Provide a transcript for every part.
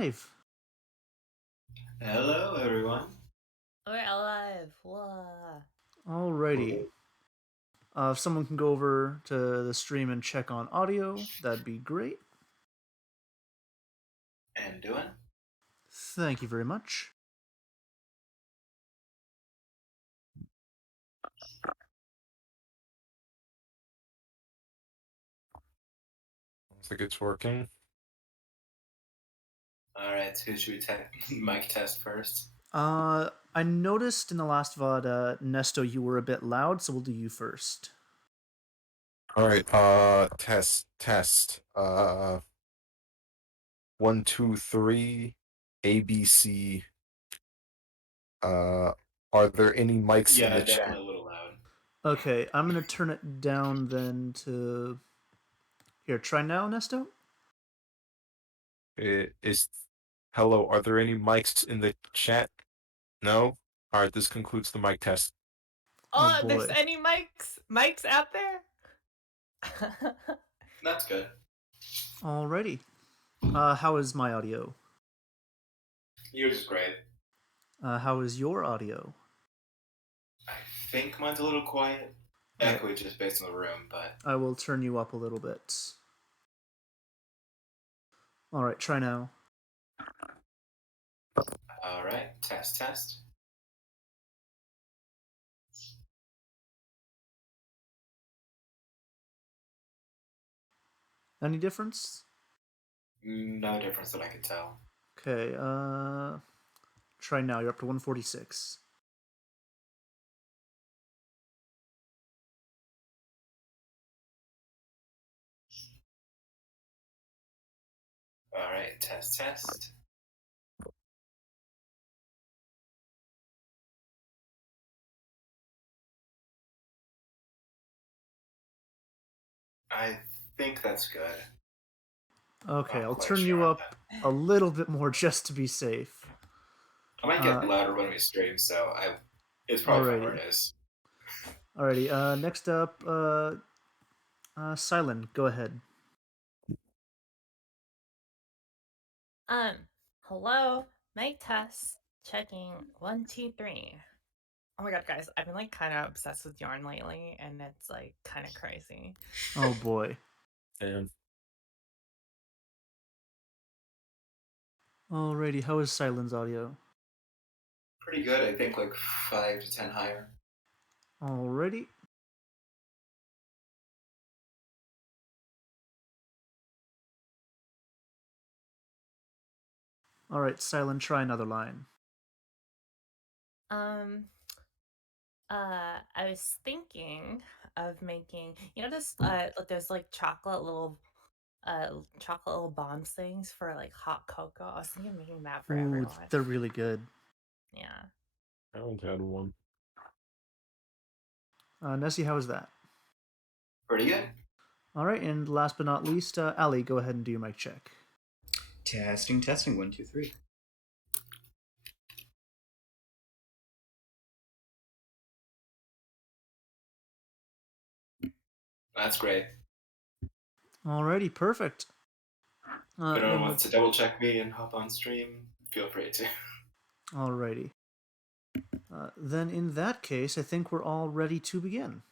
live. Hello, everyone. We're alive. Whoa. Alrighty. If someone can go over to the stream and check on audio, that'd be great. And doing? Thank you very much. Looks like it's working. All right, who should we mic test first? I noticed in the last VOD, Nesto, you were a bit loud, so we'll do you first. All right. Test. 1, 2, 3. ABC. Are there any mics in Yeah, the chat? definitely a little loud. Okay, I'm gonna turn it down then to. Here, try now, Nesto. Hello. Are there any mics in the chat? No. All right. This concludes the mic test. Oh, There's boy. any mics out there? That's good. Alrighty. How is my audio? Yours is great. How is your audio? I think mine's a little quiet. Echoey just based on the room, but... I will turn you up a little bit. Alright, try now. All right, test. Any difference? No difference that I could tell. Okay, try now. You're up to 146. All right, test. I think that's good. Okay, I'll quite turn sure you on up a little bit more just to be safe. I might get louder when we stream, so it's probably fine where it is. Alrighty, next up, Silent, go ahead. Hello, mic test. Checking 1, 2, 3. Oh my god, guys, I've been like kind of obsessed with yarn lately, and it's like kind of crazy. Oh boy. And Alrighty, how is Silent's audio? Pretty good. I think like 5 to 10 higher. Alrighty. Alright, Silent, try another line. I was thinking of making, this there's like chocolate little bombs things for like hot cocoa. I was thinking of making that for everyone. They're really good. Yeah. I haven't had one. Nessie, how is that? Pretty good. Alright, and last but not least, Ali, go ahead and do your mic check. Testing. 1, 2, 3. That's great. Alrighty, perfect. If anyone wants to double check me and hop on stream, feel free to. Alrighty. Then in that case, I think we're all ready to begin.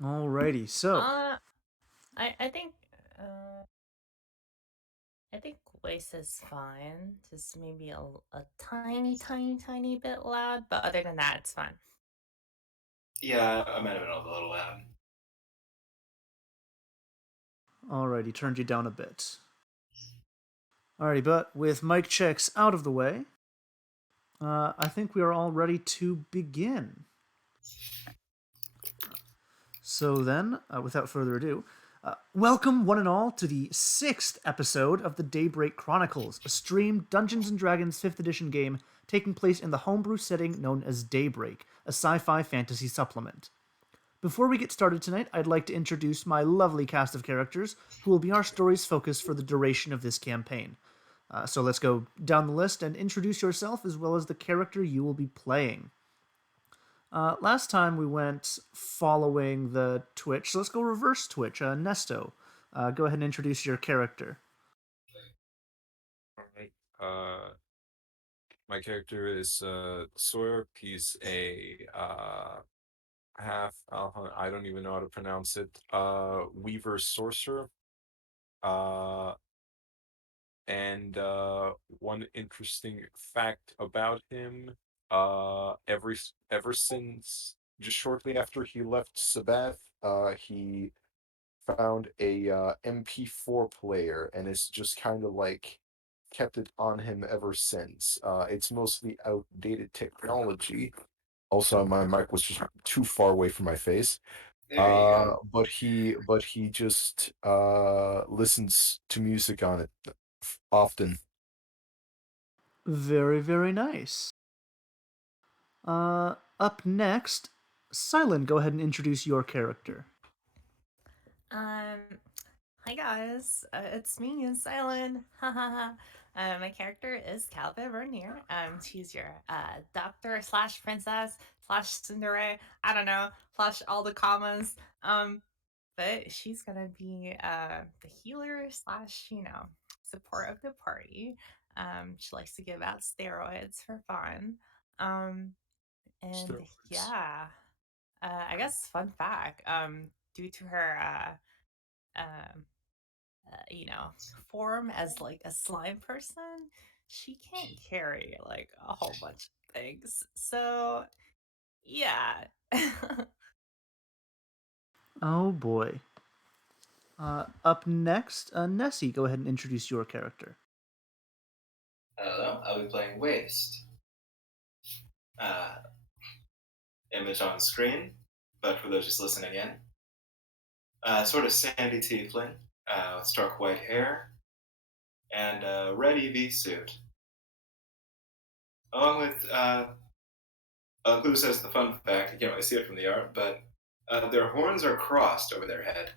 Alrighty, so. I think voice is fine. Just maybe a tiny bit loud, but other than that, it's fine. Yeah, I might have been a little loud. Alrighty, turned you down a bit. Alrighty, but with mic checks out of the way, I think we are all ready to begin. So then, without further ado, welcome one and all to the 6th episode of the Daybreak Chronicles, a streamed Dungeons & Dragons 5th edition game taking place in the homebrew setting known as Daybreak, a sci-fi fantasy supplement. Before we get started tonight, I'd like to introduce my lovely cast of characters who will be our story's focus for the duration of this campaign. So let's go down the list and introduce yourself as well as the character you will be playing. Last time we went following the Twitch, so let's go reverse Twitch. Nesto, Go ahead and introduce your character. All right. My character is Sawyer. He's a half. I don't even know how to pronounce it. Weaver sorcerer. Uh, and one interesting fact about him. Ever since just shortly after he left Sabath, he found a MP4 player and it's just kind of like kept it on him ever since. It's mostly outdated technology. Also, my mic was just too far away from my face. There you go. But he just listens to music on it often. Very, very nice. Up next, Silent, go ahead and introduce your character. Um, Hi guys, it's me, Silent. My character is Calvin Vernier. She's your doctor slash princess slash Cinderella. I don't know, slash all the commas. But she's gonna be the healer slash support of the party. She likes to give out steroids for fun. Um, and Steroids. yeah, I guess fun fact. Due to her um form as like a slime person, she can't carry like a whole bunch of things. So, yeah. Oh boy. Up next, Nessie, go ahead and introduce your character. Hello, I'll be playing Waste. Uh, Image on screen, but for those just listening in, sort of sandy tiefling, with stark white hair, and a red EV suit. Along with, I'll include this as the fun fact, you can't really see it from the art, but their horns are crossed over their head.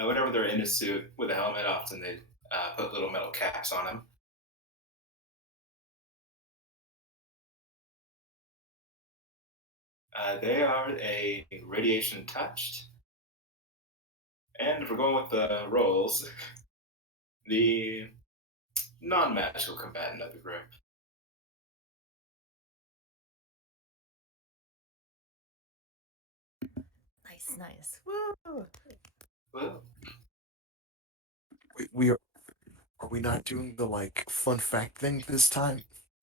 Whenever they're in a suit with a helmet, often they put little metal caps on them. They are a radiation touched, and if we're going with the roles, the non-magical combatant of the group. Nice, nice. Woo! Well, We are we not doing the like fun fact thing this time?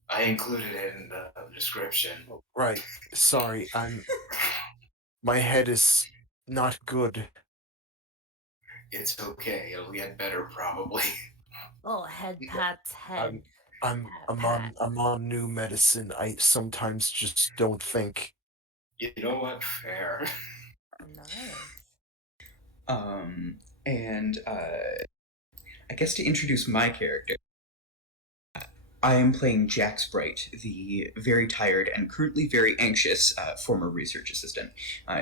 I included it in the description. Right. Sorry, my head is not good. It's okay. It'll get better probably. Little head No, pats, head I'm I'm I'm pat. on I'm on new medicine. I sometimes just don't think. You know what? Fair. Nice. And I guess to introduce my character, I am playing Jack Sprite, the very tired and currently very anxious former research assistant.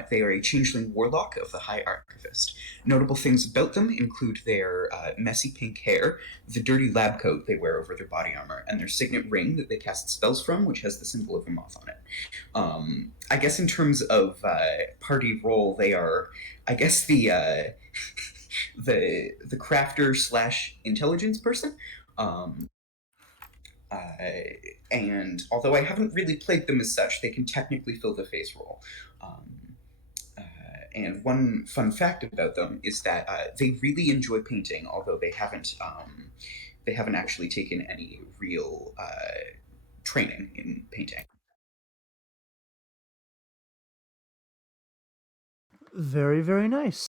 They are a changeling warlock of the High Archivist. Notable things about them include their messy pink hair, the dirty lab coat they wear over their body armor, and their signet ring that they cast spells from, which has the symbol of a moth on it. I guess in terms of party role, they are, I guess, the crafter slash intelligence person. Um, and although I haven't really played them as such, they can technically fill the face role. Um, and one fun fact about them is that they really enjoy painting, although they haven't actually taken any real training in painting. Very, very nice.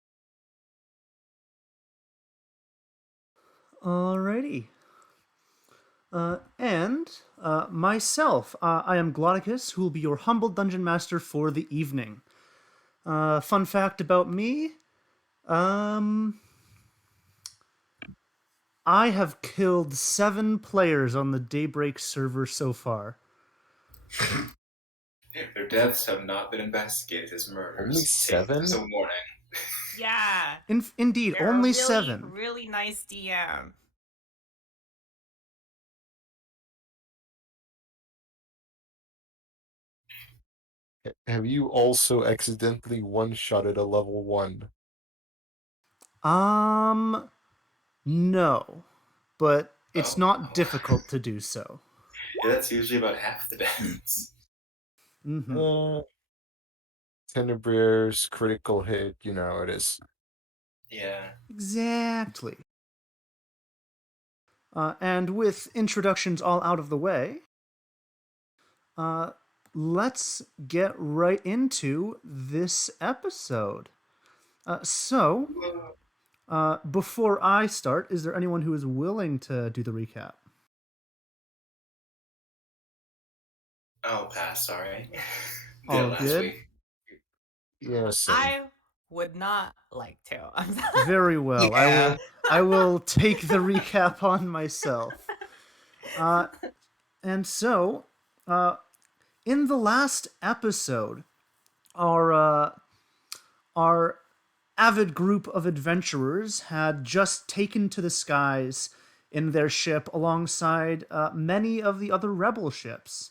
Alrighty. And myself, I am Glotticus, who will be your humble dungeon master for the evening. Fun fact about me, um, I have killed 7 players on the Daybreak server so far. Their deaths have not been investigated as murders. Only Take this 7? as a warning. Yeah. Indeed, They're only a really, 7. really nice DM. Have you also accidentally one-shotted a level 1? No, but it's Oh. not difficult to do so. Yeah, that's usually about half the damage. Mm-hmm. Tenebrier's critical hit, you know how it is. Yeah. Exactly. And with introductions all out of the way, let's get right into this episode. So, before I start, is there anyone who is willing to do the recap? Oh, pass. Sorry. Did All it last good. week. Yeah, same. I would not like to. Very well. Yeah. I will take the recap on myself. And so, in the last episode, our avid group of adventurers had just taken to the skies in their ship alongside many of the other rebel ships.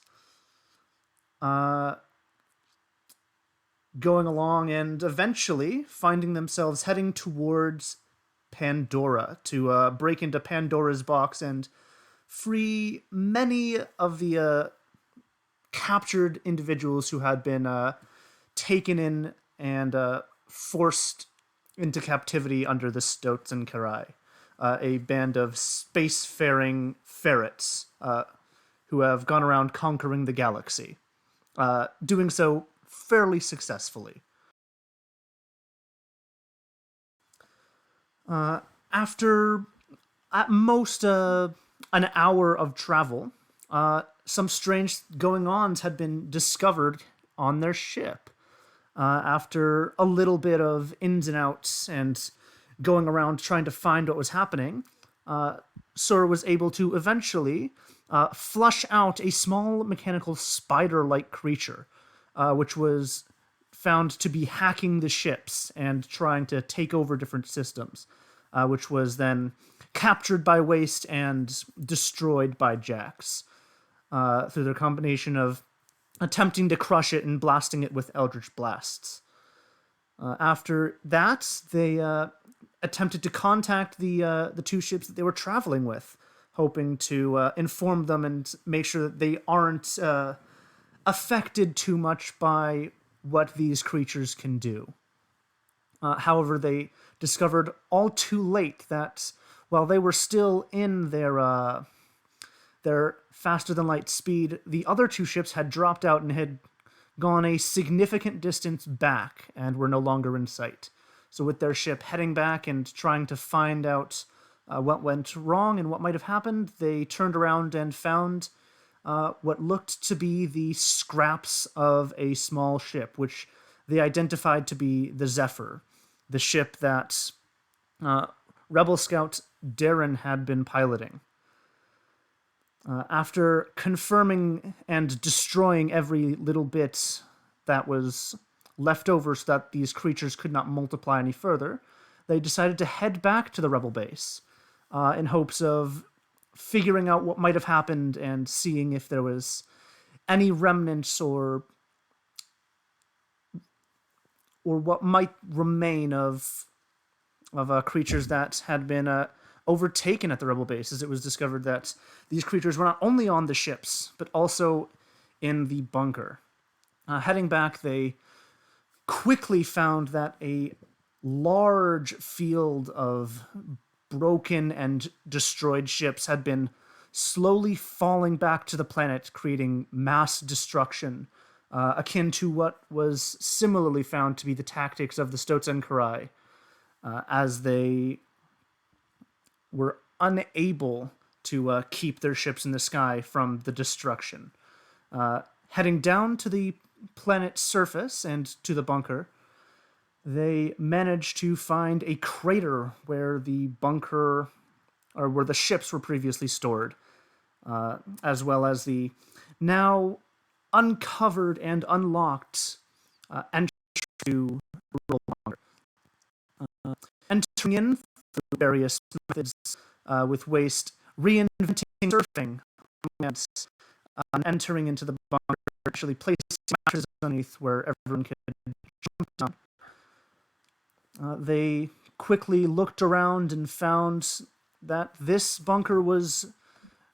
Going along and eventually finding themselves heading towards Pandora to break into Pandora's box and free many of the captured individuals who had been taken in and forced into captivity under the Stoats and Karai, a band of spacefaring ferrets who have gone around conquering the galaxy, doing so fairly successfully. After at most an hour of travel, some strange going-ons had been discovered on their ship. After a little bit of ins and outs and going around trying to find what was happening, Sur was able to eventually flush out a small mechanical spider-like creature, which was found to be hacking the ships and trying to take over different systems, which was then captured by Waste and destroyed by Jax through their combination of attempting to crush it and blasting it with Eldritch Blasts. After that, they attempted to contact the two ships that they were traveling with, hoping to inform them and make sure that they aren't affected too much by what these creatures can do. However, they discovered all too late that while they were still in their faster than light speed, the other two ships had dropped out and had gone a significant distance back and were no longer in sight. So, with their ship heading back and trying to find out what went wrong and what might have happened, they turned around and found what looked to be the scraps of a small ship, which they identified to be the Zephyr, the ship that Rebel Scout Darren had been piloting. After confirming and destroying every little bit that was left over so that these creatures could not multiply any further, they decided to head back to the Rebel base in hopes of figuring out what might have happened and seeing if there was any remnants or what might remain of creatures that had been overtaken at the rebel base, as it was discovered that these creatures were not only on the ships but also in the bunker. Heading back, they quickly found that a large field of broken and destroyed ships had been slowly falling back to the planet, creating mass destruction, akin to what was similarly found to be the tactics of the Stoats and Karai, as they were unable to keep their ships in the sky from the destruction. Heading down to the planet's surface and to the bunker, they managed to find a crater where the bunker, or where the ships were previously stored, as well as the now uncovered and unlocked entrance to the rural bunker. Entering in through various methods with Waste, reinventing surfing, and entering into the bunker, actually placing mattresses underneath where everyone could jump down. They quickly looked around and found that this bunker was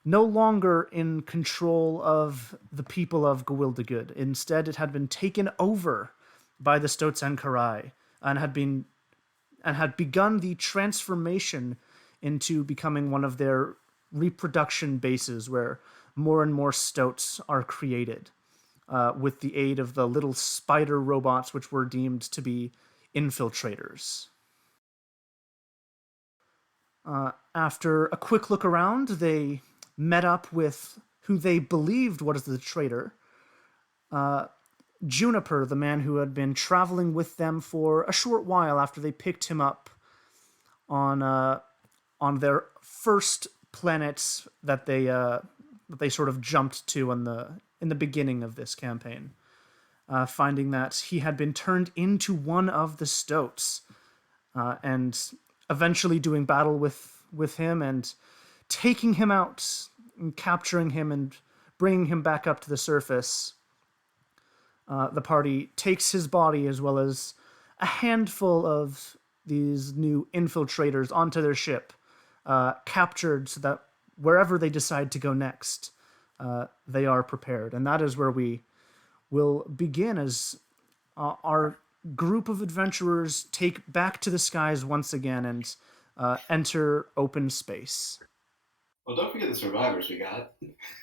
no longer in control of the people of Gwildegood. Instead, it had been taken over by the Stotsen Karai and had begun the transformation into becoming one of their reproduction bases where more and more stoats are created with the aid of the little spider robots which were deemed to be infiltrators. After a quick look around, they met up with who they believed was the traitor, Juniper, the man who had been traveling with them for a short while after they picked him up on their first planet that they sort of jumped to in the beginning of this campaign, finding that he had been turned into one of the Stoats, and eventually doing battle with him and taking him out and capturing him and bringing him back up to the surface. The party takes his body as well as a handful of these new infiltrators onto their ship, captured so that wherever they decide to go next, they are prepared. And that is where we will begin as our group of adventurers take back to the skies once again and enter open space. Well, don't forget the survivors we got.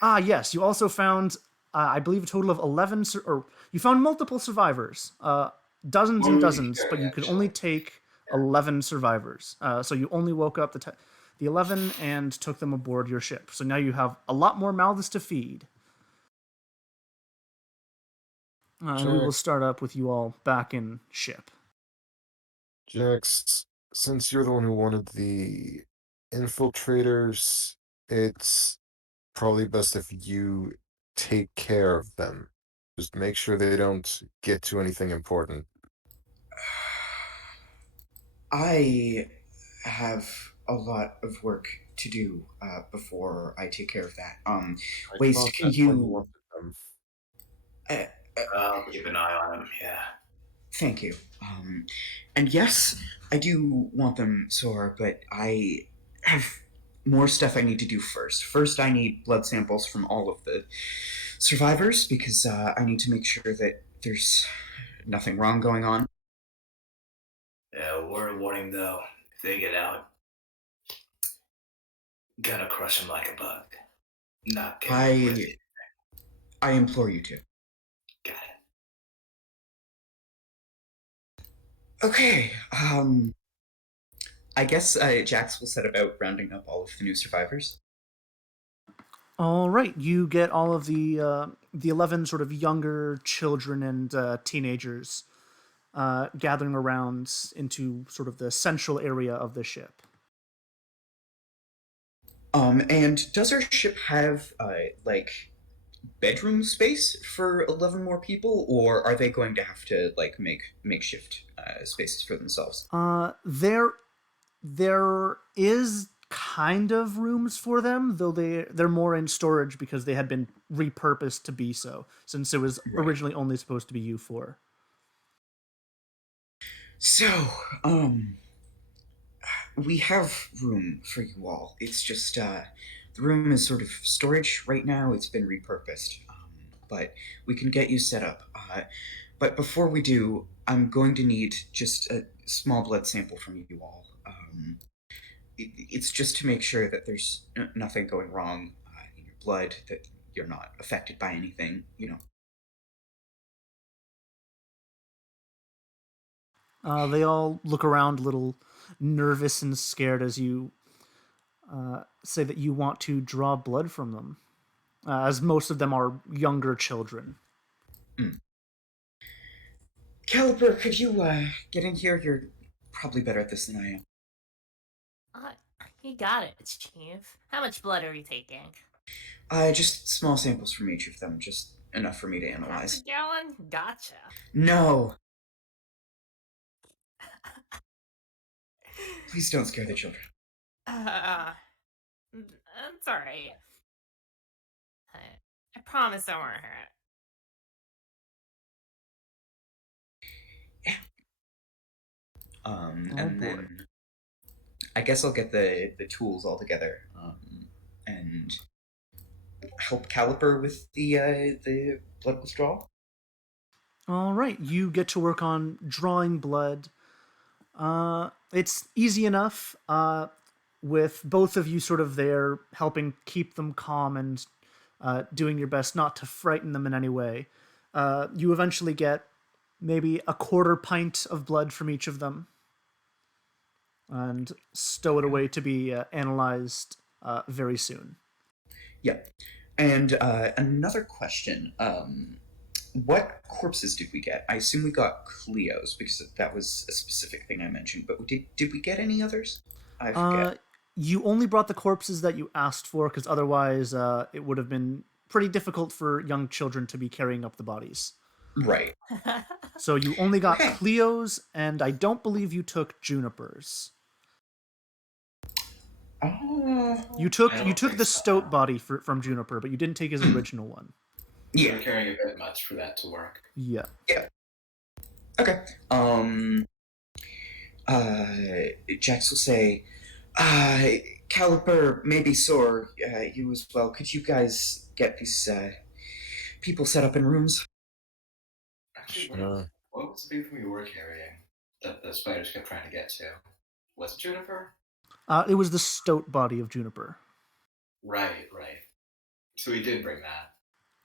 Ah, yes. You also found, I believe, a total of 11, or you found multiple survivors, dozens More and than we dozens, could but carry, you could only actually. take 11 survivors. So you only woke up the 11 and took them aboard your ship. So now you have a lot more mouths to feed. And we will start up with you all back in ship. Jax, since you're the one who wanted the infiltrators, it's probably best if you take care of them. Just make sure they don't get to anything important. I have a lot of work to do before I take care of that. I Waste, thought can that's why you you? wanted them. I'll keep an eye on him, yeah. Thank you. And yes, I do want them, Sora, but I have more stuff I need to do first. First, I need blood samples from all of the survivors because I need to make sure that there's nothing wrong going on. Yeah, word of warning though. If they get out, gonna crush him like a bug. Not getting with it. I implore you to. Got it. Okay. I guess Jax will set about rounding up all of the new survivors. All right, you get all of the 11 sort of younger children and teenagers gathering around into sort of the central area of the ship. And does our ship have like bedroom space for 11 more people, or are they going to have to like make makeshift spaces for themselves? There is kind of rooms for them, though they're more in storage because they had been repurposed to be so, since it was Right. originally only supposed to be U4. So, we have room for you all. It's just the room is sort of storage right now. It's been repurposed, but we can get you set up. But before we do, I'm going to need just a small blood sample from you all. It's just to make sure that there's nothing going wrong in your blood, that you're not affected by anything, you know. They all look around a little nervous and scared as you say that you want to draw blood from them, as most of them are younger children. Caliber, could you get in here? You're probably better at this than I am. You got it, Chief. How much blood are we taking? Just small samples from each of them, just enough for me to Half a analyze. gallon? Gotcha. No! Please don't scare the children. It's alright. I promise I won't hurt. And boy. then I guess I'll get the tools all together and help Caliper with the blood withdrawal. All right, you get to work on drawing blood. It's easy enough, with both of you sort of there helping keep them calm and doing your best not to frighten them in any way. You eventually get maybe a quarter pint of blood from each of them and stow it away to be analyzed very soon. Yeah. And another question. What corpses did we get? I assume we got Cleo's because that was a specific thing I mentioned, but did we get any others? I forget. You only brought the corpses that you asked for because otherwise it would have been pretty difficult for young children to be carrying up the bodies. Right. So you only got Okay. Cleo's, and I don't believe you took Juniper's. Oh. You took I don't think the so. Stoat body from Juniper, but you didn't take his original one. Yeah. We're carrying a bit much for that to work. Yeah. Okay. Jax will say, Caliper may be sore. You as well. Could you guys get these people set up in rooms? Actually, Sure. what was the big thing we were carrying that the spiders kept trying to get to? Was it Juniper? It was the Stoat body of Juniper. Right. So we did bring that.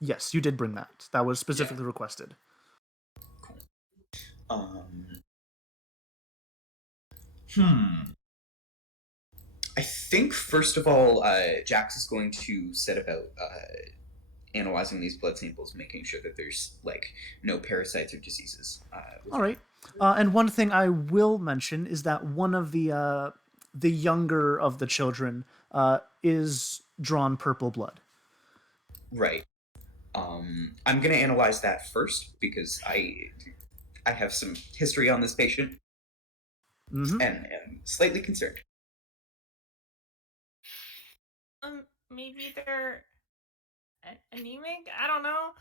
Yes, you did bring that. That was specifically requested. I think first of all, Jax is going to set about analyzing these blood samples, making sure that there's no parasites or diseases. All right. And one thing I will mention is that one of the younger of the children is drawn purple blood. Right. I'm gonna analyze that first because I have some history on this patient and am slightly concerned. Maybe they're anemic. I don't know.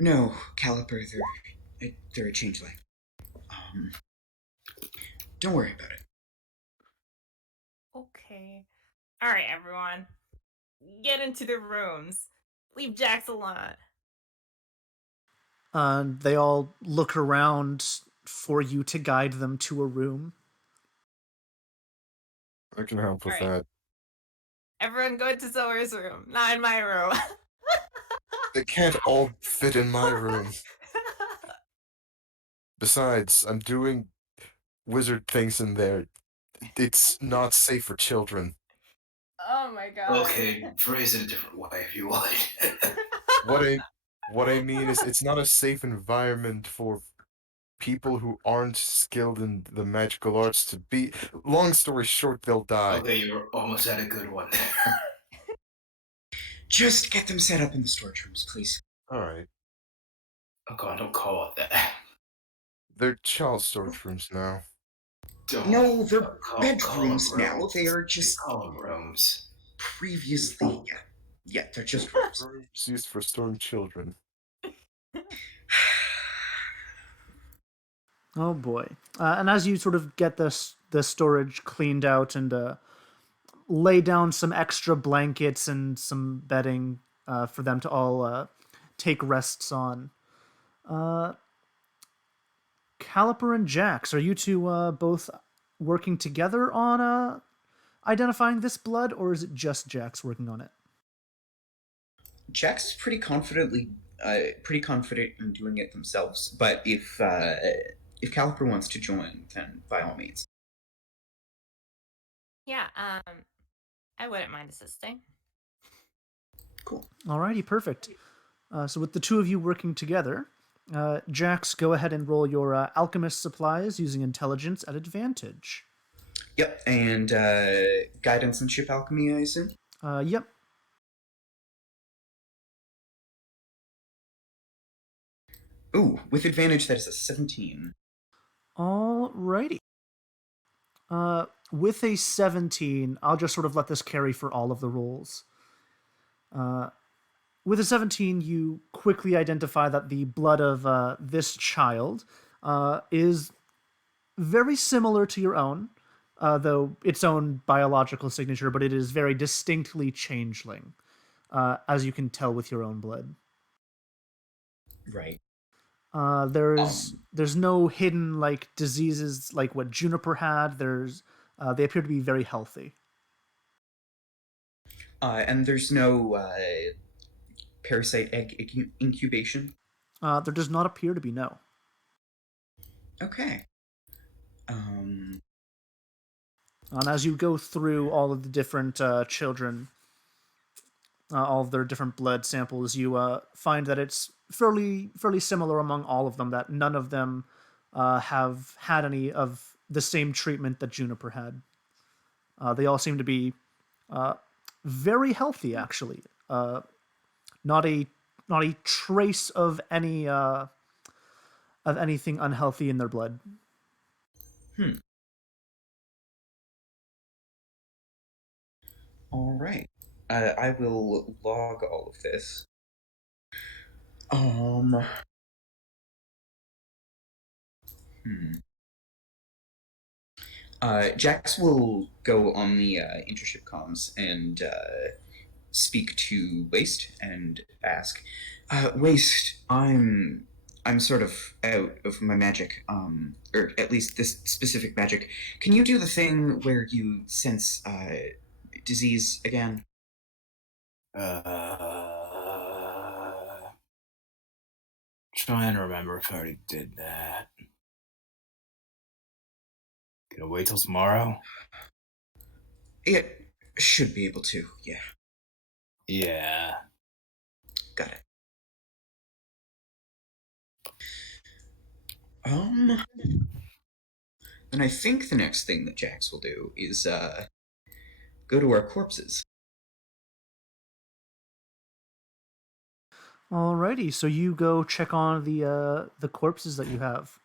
No, Caliper, they're a changeling. Don't worry about it. Okay. All right, everyone, get into the rooms. Leave Jax alone. They all look around for you to guide them to a room. I can help with All right. that. Everyone, go into Zoe's room, not in my room. They can't all fit in my room. Besides, I'm doing wizard things in there. It's not safe for children. Oh my god. Okay, phrase it a different way if you would. What I mean is, it's not a safe environment for people who aren't skilled in the magical arts to be. Long story short, they'll die. Okay, you were almost at a good one there. Just get them set up in the storage rooms, please. All right, Oh god, don't call it that. they're child storage rooms now. No, they're Call bedrooms them now. rooms. They are just Call them rooms. previously. Yeah, they're just rooms. Rooms used for storing children. Oh boy. And as you sort of get the storage cleaned out and lay down some extra blankets and some bedding for them to all take rests on. Caliper and Jax, are you two both working together on identifying this blood, or is it just Jax working on it? Jax is pretty confident in doing it themselves. But if Caliper wants to join, then by all means. Yeah, I wouldn't mind assisting. Cool. Alrighty, perfect. So with the two of you working together, Jax, go ahead and roll your alchemist supplies using intelligence at advantage. Yep, and guidance and ship alchemy, I assume. Yep. Ooh, with advantage, that is a 17. Alrighty. With a 17, I'll just sort of let this carry for all of the rolls. With a 17, you quickly identify that the blood of this child is very similar to your own, though its own biological signature, but it is very distinctly changeling, as you can tell with your own blood. Right. There's no hidden like diseases like what Juniper had. They appear to be very healthy. And there's no parasite egg incubation. There does not appear to be no. Okay. And as you go through all of the different children, all of their different blood samples, you find that it's fairly similar among all of them. That none of them have had any of the same treatment that Juniper had. They all seem to be very healthy, actually. Not a not a trace of anything unhealthy in their blood. All right. I will log all of this. Um. Hmm. Jax will go on the intership comms and speak to Waste and ask, Waste, I'm sort of out of my magic, or at least this specific magic. Can you do the thing where you sense disease again? Trying to remember if I already did that. Gonna wait till tomorrow? It should be able to. Yeah, Yeah. got it. Then I think the next thing that Jax will do is go to our corpses. Alrighty, so you go check on the corpses that you have.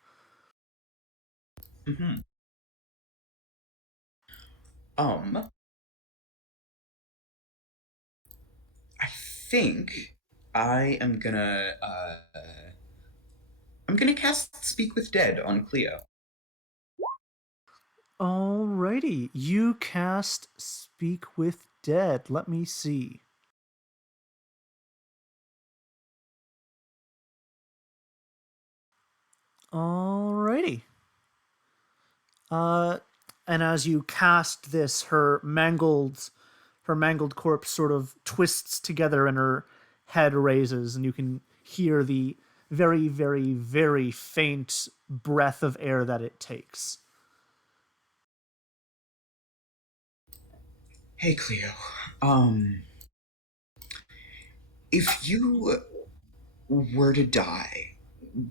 Mm-hmm. I think I am gonna I'm gonna cast Speak with Dead on Cleo. Alrighty, you cast Speak with Dead. Let me see. Alrighty. Uh, and as you cast this, her mangled corpse sort of twists together and her head raises, and you can hear the very, very, very faint breath of air that it takes. Hey Cleo, if you were to die,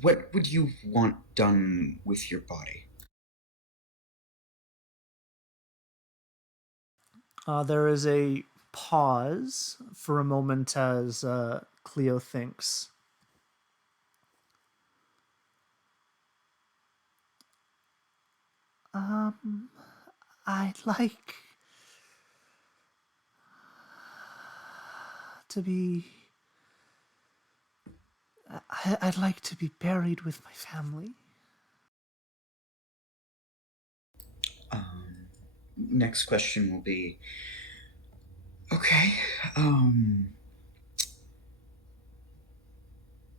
what would you want done with your body? There is a pause for a moment as Cleo thinks. I'd like to be. I'd like to be buried with my family. Next question will be, okay,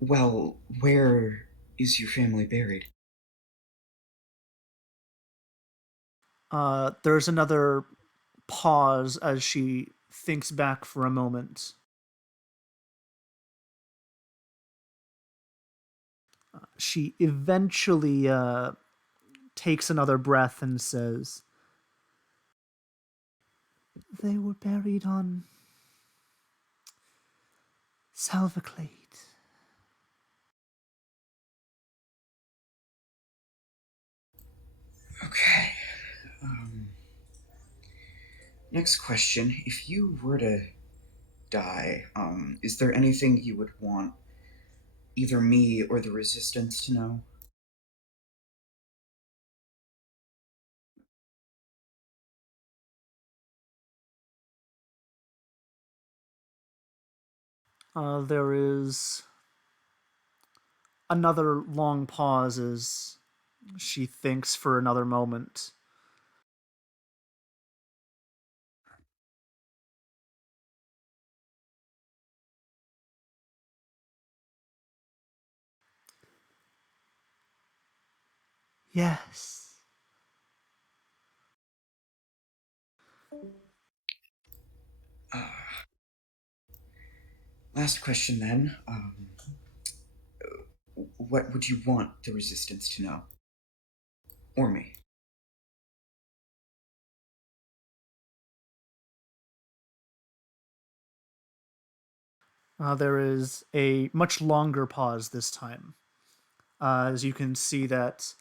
well, where is your family buried? There's another pause as she thinks back for a moment. She eventually takes another breath and says, "They were buried on Salvaclade." Okay. Next question. If you were to die, is there anything you would want either me or the Resistance to know? There is Another long pause as she thinks for another moment. Yes. Last question then. What would you want the Resistance to know? Or me? There is a much longer pause this time, as you can see that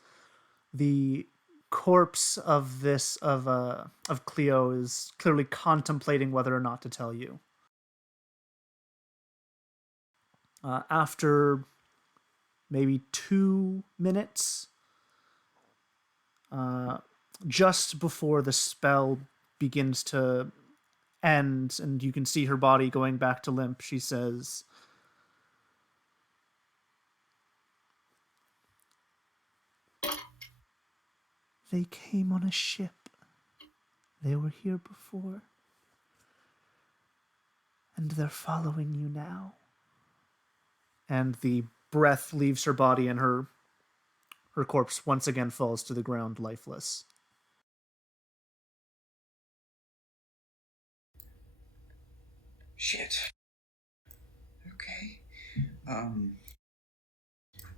the corpse of Cleo is clearly contemplating whether or not to tell you. After maybe 2 minutes, just before the spell begins to end and you can see her body going back to limp, she says, "They came on a ship. They were here before. And they're following you now." And the breath leaves her body and her corpse once again falls to the ground lifeless. Shit. Okay.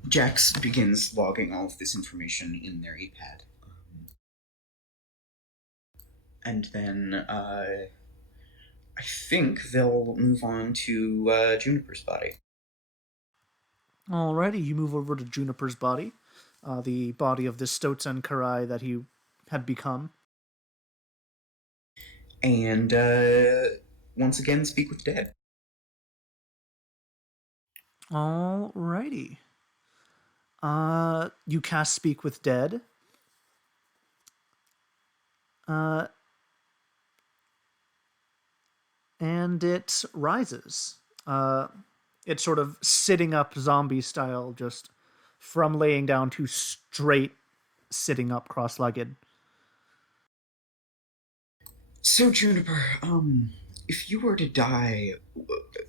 Jax begins logging all of this information in their e-pad. And then, I think they'll move on to Juniper's body. Alrighty, you move over to Juniper's body, the body of this Stotsen Karai that he had become. And, once again, speak with Dead. Alrighty. You cast Speak with Dead. And it rises. It's sort of sitting up zombie style, just from laying down to straight sitting up cross-legged. So, Juniper, if you were to die,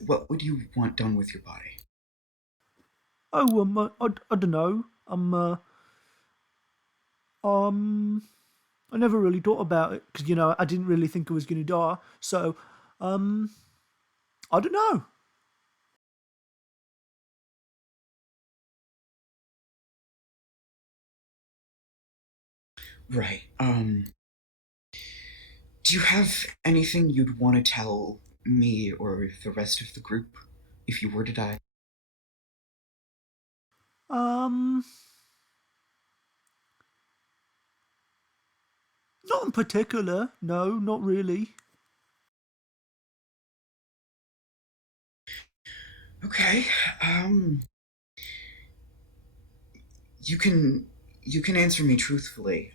what would you want done with your body? Oh, I don't know. I never really thought about it because I didn't really think I was going to die. So, I don't know. Right. Do you have anything you'd want to tell me or the rest of the group if you were to die? Not in particular. No, not really. Okay. You can answer me truthfully.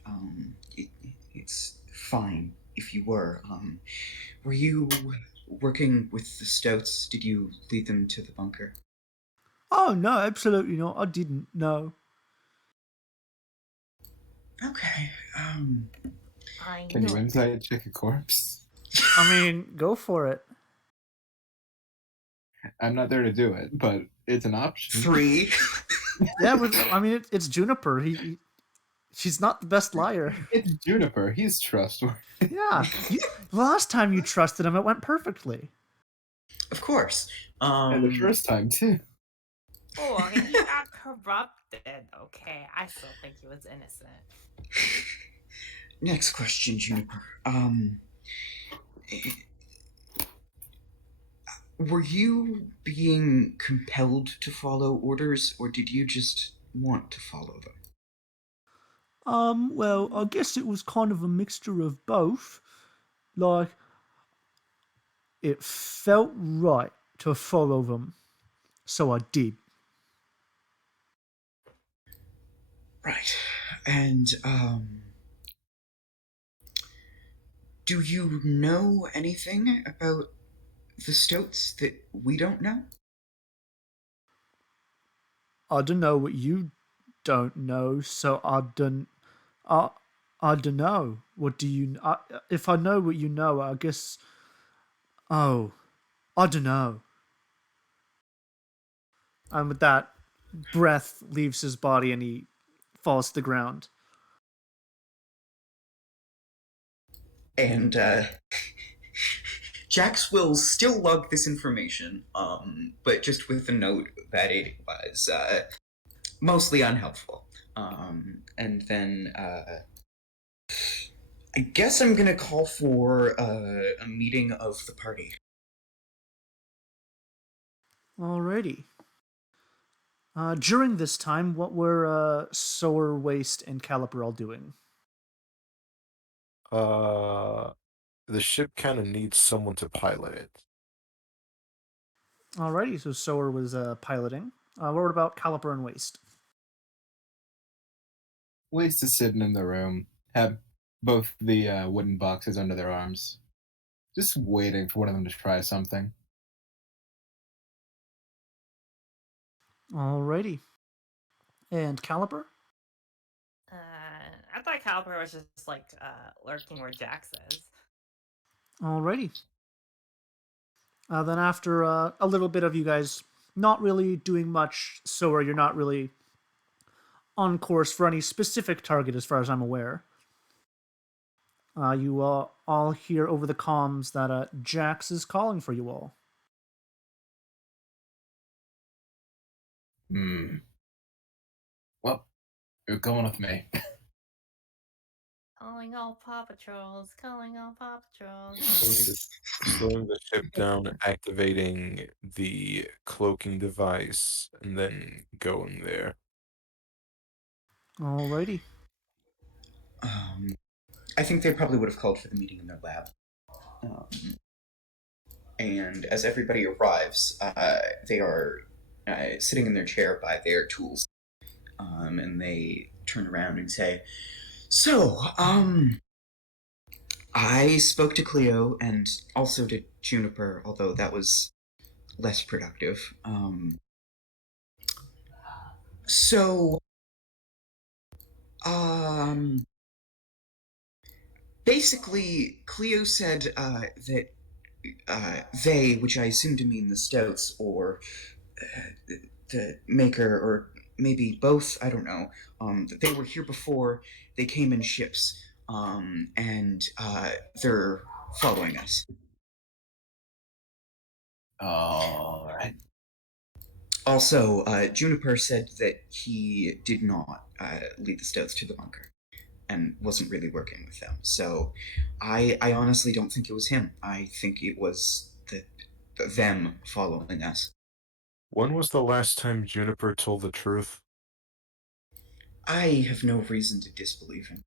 It's fine if you were. Were you working with the Stouts? Did you lead them to the bunker? Oh, no, absolutely not. I didn't. No. Okay. I Can you know it. insight check a corpse? I mean, go for it. I'm not there to do it, but it's an option. 3. Yeah, it's Juniper. She's not the best liar. It's Juniper. He's trustworthy. Yeah. Last time you trusted him, it went perfectly. Of course. And the first time, too. Oh, he got corrupted. Okay, I still think he was innocent. Next question, Juniper. Were you being compelled to follow orders, or did you just want to follow them? Well, I guess it was kind of a mixture of both. Like, it felt right to follow them, so I did. Right. And, do you know anything about the Stoats that we don't know? I don't know what you don't know, so I, I don't know. What do you? If I know what you know, I guess. Oh, I don't know. And with that, breath leaves his body and he falls to the ground. And Jax will still log this information, but just with the note that it was mostly unhelpful. And then I guess I'm gonna call for a meeting of the party. Alrighty. During this time, what were Sower, Waste, and Caliper all doing? The ship kind of needs someone to pilot it. Alrighty, so Sower was piloting. What about Caliper and Waste? Waste is sitting in the room, have both the wooden boxes under their arms, just waiting for one of them to try something. Alrighty. And Caliper? I thought Caliper was just like lurking where Jax is. Alrighty. Then after a little bit of you guys not really doing much, Sower, you're not really on course for any specific target as far as I'm aware. You all hear over the comms that Jax is calling for you all. Well, you're going with me. Calling all Paw Patrols, calling all Paw Patrols. Slowing the ship down, activating the cloaking device, and then going there. Alrighty. I think they probably would have called for the meeting in their lab. And as everybody arrives, they are sitting in their chair by their tools. And they turn around and say, So, I spoke to Cleo and also to Juniper, although that was less productive. So, basically, Cleo said that they, which I assume to mean the Stouts or the Maker, or maybe both, I don't know, that they were here before, they came in ships, and they're following us. All right. Also, Juniper said that he did not lead the Stouts to the bunker and wasn't really working with them. So I honestly don't think it was him. I think it was them following us. When was the last time Juniper told the truth? I have no reason to disbelieve him.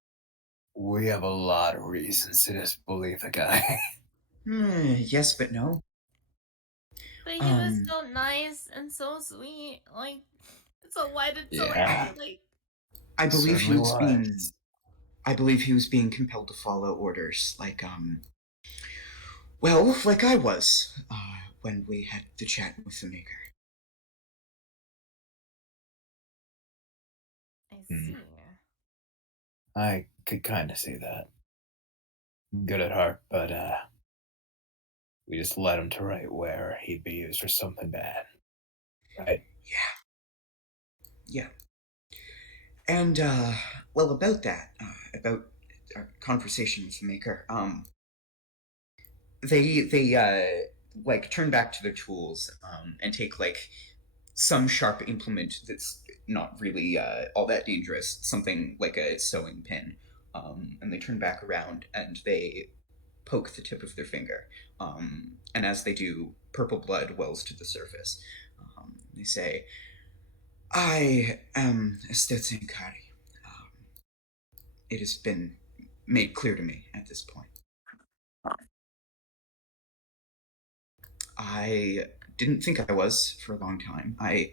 We have a lot of reasons to disbelieve the guy. Yes, but no. But he was so nice and so sweet. Like, so why did so Yeah. like? I believe he Certainly was being. was. I believe he was being compelled to follow orders, like well, like I was when we had the chat with the Maker. I see. I could kind of see that. Good at heart, but we just led him to right where he'd be used for something bad. Right? Yeah. And well, about that, about our conversation with the Maker, they like turn back to their tools and take like some sharp implement that's not really all that dangerous, something like a sewing pin, and they turn back around and they poke the tip of their finger, and as they do, purple blood wells to the surface. They say, "I am Estetzinkari. It has been made clear to me at this point. I didn't think I was for a long time. I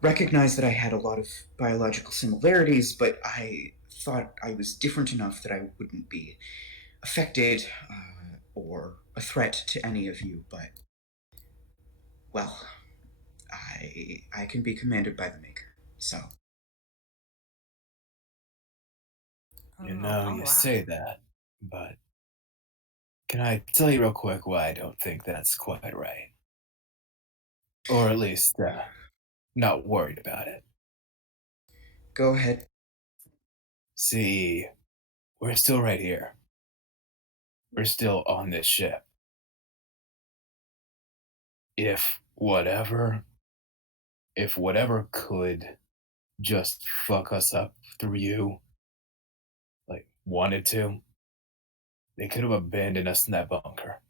recognized that I had a lot of biological similarities, but I thought I was different enough that I wouldn't be affected or a threat to any of you. But, well, I can be commanded by the Maker. So, You Oh, know, oh you wow. say that, but can I tell you real quick why I don't think that's quite right? Or at least, not worried about it. go ahead. See, we're still right here. We're still on this ship. If whatever, if whatever could just fuck us up through you, like, wanted to, they could have abandoned us in that bunker.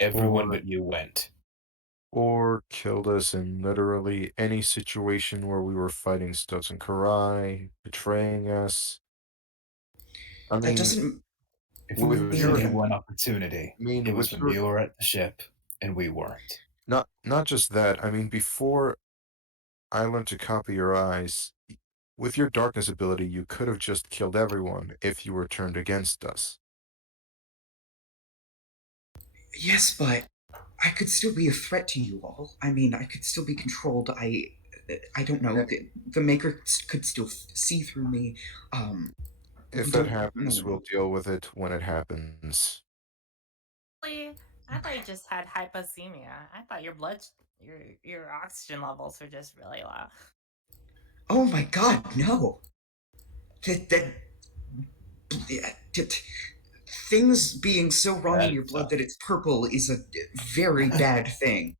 Everyone Or but you went. or killed us in literally any situation where we were fighting Stoughton Karai, betraying us. I That mean, doesn't If there with was mean your, any that. one opportunity, I mean, it was with when your, you were at the ship and we weren't. not just that. I mean, before I learned to copy your eyes, with your darkness ability, you could have just killed everyone if you were turned against us. Yes, but I could still be a threat to you all. I mean, I could still be controlled. I don't know. The Maker could still see through me. If We that don't happens, know. we'll deal with it when it happens. Really, I thought you just had hypoxemia. I thought your oxygen levels were just really low. Oh my God, no! That things being so wrong in Bad your blood stuff. that it's purple is a very bad thing.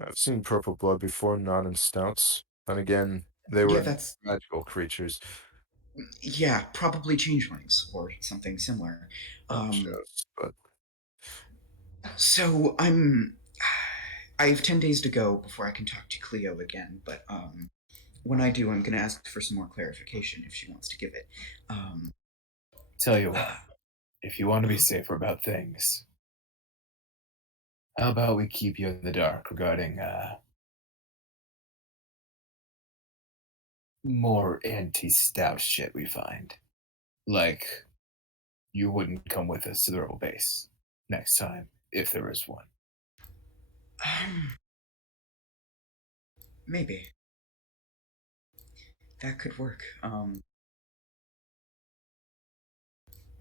I've seen purple blood before, not in stouts. And again, they Yeah, were that's magical creatures. probably changelings or something similar. Not Um, just, but so I have 10 days to go before I can talk to Cleo again, but when I do, I'm going to ask for some more clarification if she wants to give it. Um, Tell you what, if you want to be safer about things, how about we keep you in the dark regarding more anti-stout shit we find? Like, you wouldn't come with us to the rebel base next time, if there is one. maybe that could work.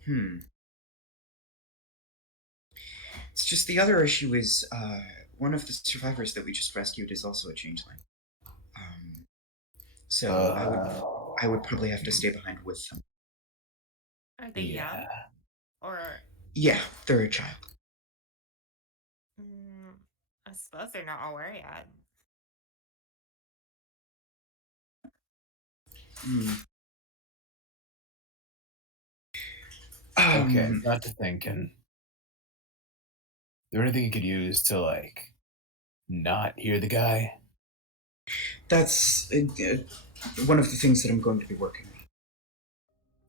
Hmm. It's just the other issue is one of the survivors that we just rescued is also a changeling. Um, so I would probably have to stay behind with them. Are they young? Yeah. Or, Yeah, they're a child. mm, I suppose they're not aware yet. Hmm. Okay, Um, got to thinking. Is there anything you could use to, like, not hear the guy? that's one of the things that I'm going to be working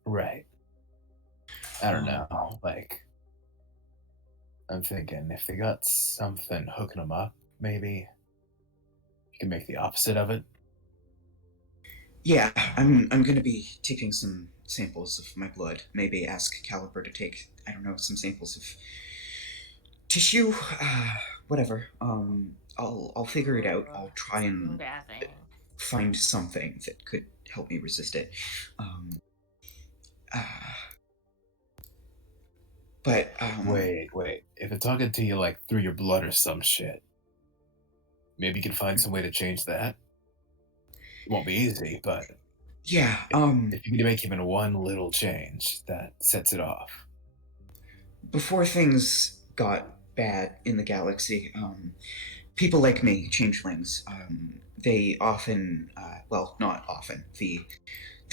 Right. I don't on. know. Like, I'm thinking if they got something hooking them up, maybe you can make the opposite of it. Yeah, I'm going to be taking some samples of my blood. Maybe ask Caliber to take, I don't know, some samples of tissue, whatever. I'll figure it out. I'll try and Graphing. find something that could help me resist it. Um, uh, but Wait. If it's talking to you, like, through your blood or some shit, maybe you can find some way to change that. It won't be easy, but yeah, if you can make even one little change, that sets it off. before things got bad in the galaxy, people like me, changelings, they often, well, not often, the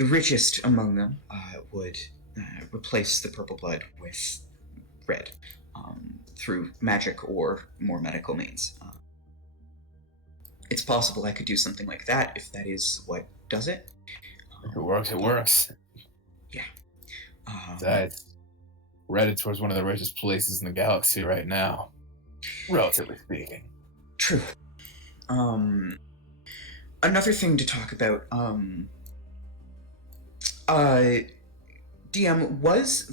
richest among them would replace the purple blood with red through magic or more medical means. It's possible I could do something like that if that is what does it. If it works, it works. Yeah. Besides, we're headed towards one of the richest places in the galaxy right now, relatively speaking. True. Another thing to talk about. DM, was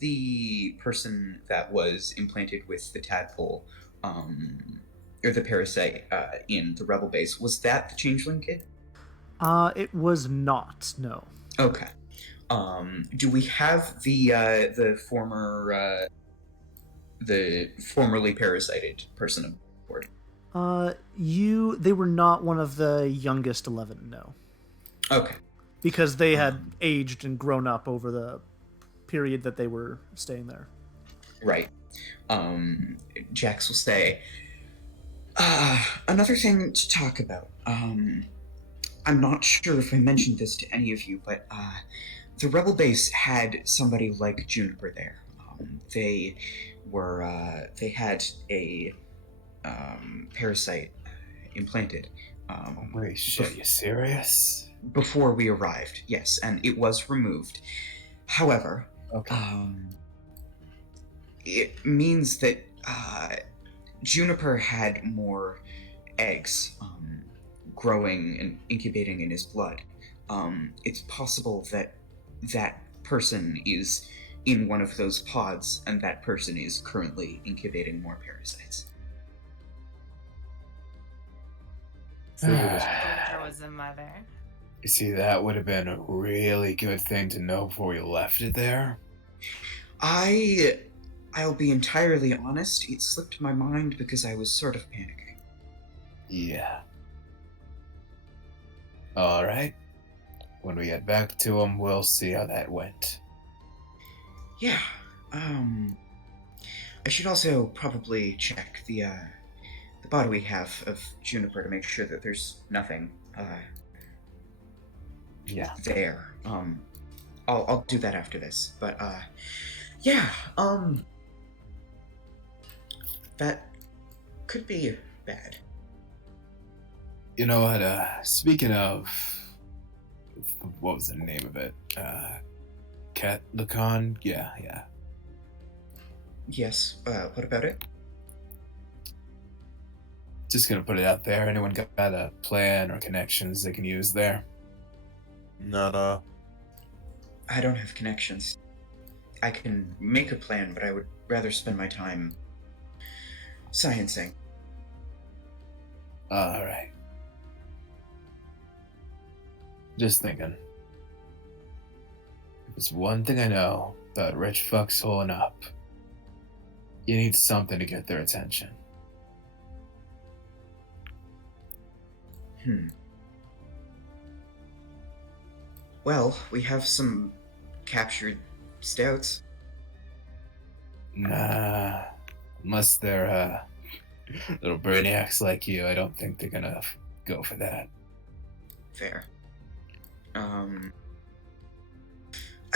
the person that was implanted with the tadpole, or the parasite in the rebel base, was that the changeling kid? It was not, no. Okay. Do we have the formerly parasited person aboard? They were not one of the youngest 11, no. Okay. Because they had aged and grown up over the period that they were staying there. Right. Jax will say, another thing to talk about. I'm not sure if I mentioned this to any of you, but the rebel base had somebody like Juniper there. They had a parasite implanted. Wait, shit, you serious? Before we arrived, yes, and it was removed. However, Okay. it means that Juniper had more eggs growing and incubating in his blood. It's possible that that person is in one of those pods, and that person is currently incubating more parasites. Juniper was a mother. You see, that would have been a really good thing to know before we left it there. I'll be entirely honest, it slipped my mind because I was sort of panicking. Yeah. Alright. When we get back to him, we'll see how that went. Yeah, I should also probably check the body we have of Juniper to make sure that there's nothing, Yeah. there. I'll do that after this, but, yeah, that could be bad. You know what, speaking of... What was the name of it? Cat Lacan? Yeah. Yes, what about it? Just gonna put it out there. Anyone got a plan or connections they can use there? Nada. I don't have connections. I can make a plan, but I would rather spend my time sciencing. Alright. Just thinking. If there's one thing I know about rich fucks holding up, you need something to get their attention. Well, we have some captured stouts. Nah. Unless they're, little brainiacs like you, I don't think they're gonna go for that. Fair. I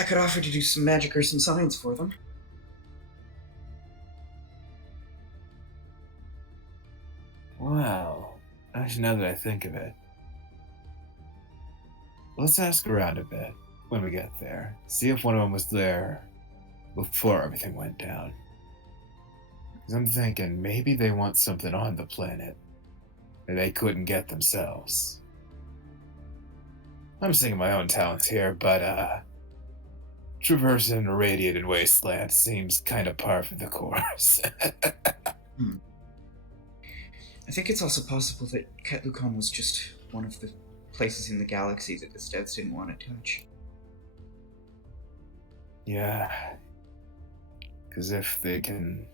could offer to do some magic or some science for them. Wow. Actually, now that I think of it, let's ask around a bit when we get there. See if one of them was there before everything went down. 'Cause I'm thinking maybe they want something on the planet that they couldn't get themselves. I'm singing my own talents here, but traversing a radiated wasteland seems kind of par for the course. I think it's also possible that Ketlucon was just one of the places in the galaxy that the stouts didn't want to touch. Yeah. Because if they can...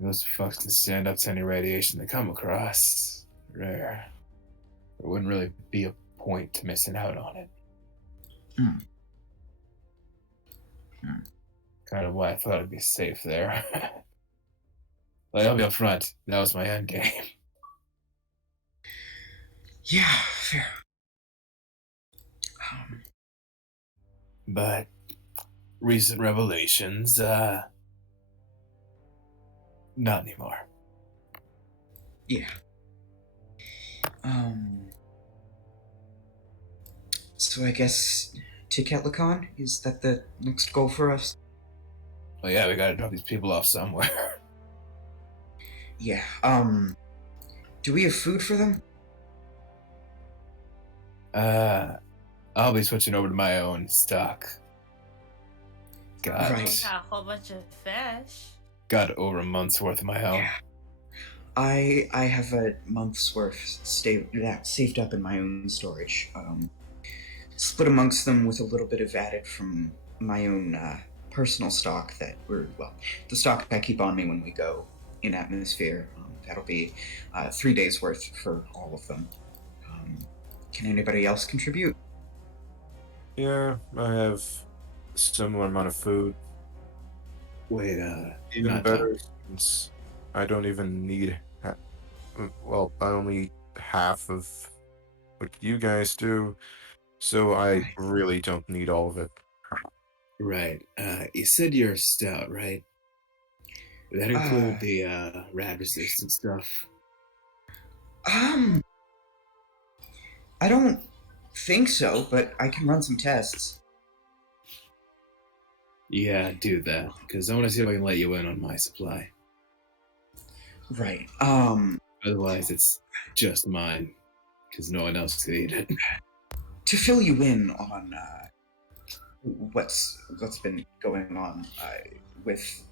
Those fucks can stand up to any radiation they come across. Rare. There wouldn't really be a point to missing out on it. Kind of why I thought it'd be safe there. But I'll be up front. That was my end game. Yeah, fair. But recent revelations, not anymore. Yeah. So I guess to Ketlucon, is that the next goal for us? Well, yeah, we gotta drop these people off somewhere. Yeah, do we have food for them? I'll be switching over to my own stock. Right. We got a whole bunch of fish. Got over a month's worth of my own. Yeah. I have a month's worth saved up in my own storage. Split amongst them with a little bit of added from my own personal stock the stock I keep on me when we go in atmosphere. That'll be 3 days worth for all of them. Can anybody else contribute? Yeah, I have a similar amount of food. Wait, Even not better, Doc. since I don't even need. Well, I only half of what you guys do, so I Right. really don't need all of it. Right. You said you're stout, right? Would that include the rad resistant stuff? I don't think so, but I can run some tests. Yeah, do that, because I want to see if I can let you in on my supply. Right. Otherwise, it's just mine, because no one else could eat it. To fill you in on what's been going on with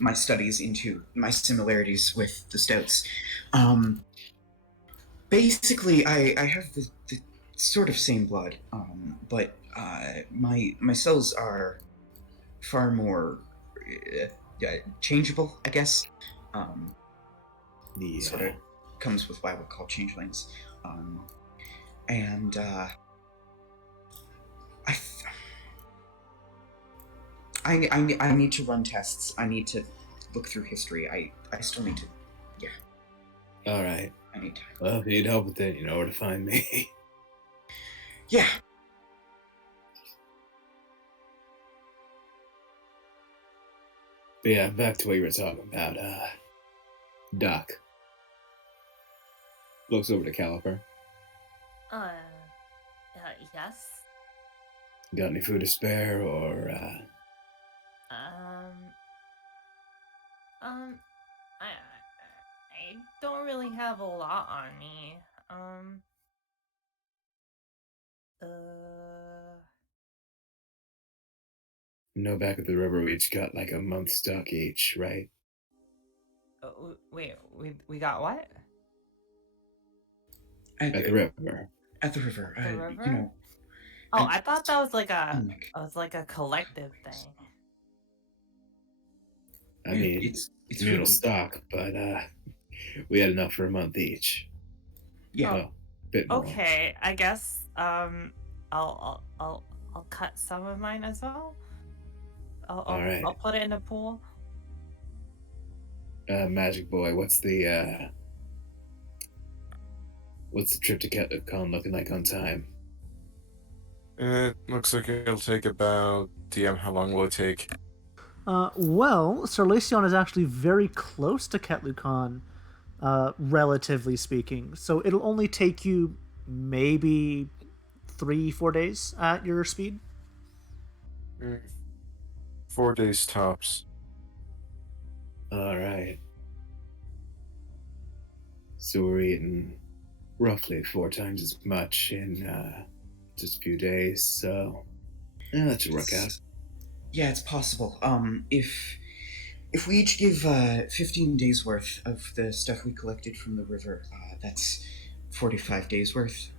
my studies into my similarities with the stouts. Basically, I have the sort of same blood, but my cells are far more changeable, I guess. Sort of Yeah. comes with why we're called changelings, and I need to run tests. I need to look through history. I still need to. Yeah, All right. I need time. Well, if you need help with it, you know where to find me. Yeah. But yeah, back to what you were talking about. Doc. Looks over to Caliper. Yes. Got any food to spare, or I don't really have a lot on me. no? Back at the river, we each got like a month's stock each, right? Wait, we got what? At the river. At the river. The river? You know. Oh, and- I thought that was like a, Unlike- it was like a collective thing. I mean, it's communal really- stock, but we had enough for a month each. Yeah. Well, bit more. Okay, I guess I'll cut some of mine as well. All right. I'll put it in a pool. Magic Boy, what's the trip to CatCon looking like on time? It looks like it'll take about. DM, how long will it take? Well, Sir Lacion is actually very close to Ketlucon, relatively speaking. So it'll only take you maybe 3-4 days at your speed. 4 days tops. All right. So we're eating roughly 4 times as much in just a few days, so yeah, that should work out. Yeah, it's possible. If we each give 15 days worth of the stuff we collected from the river, that's 45 days worth.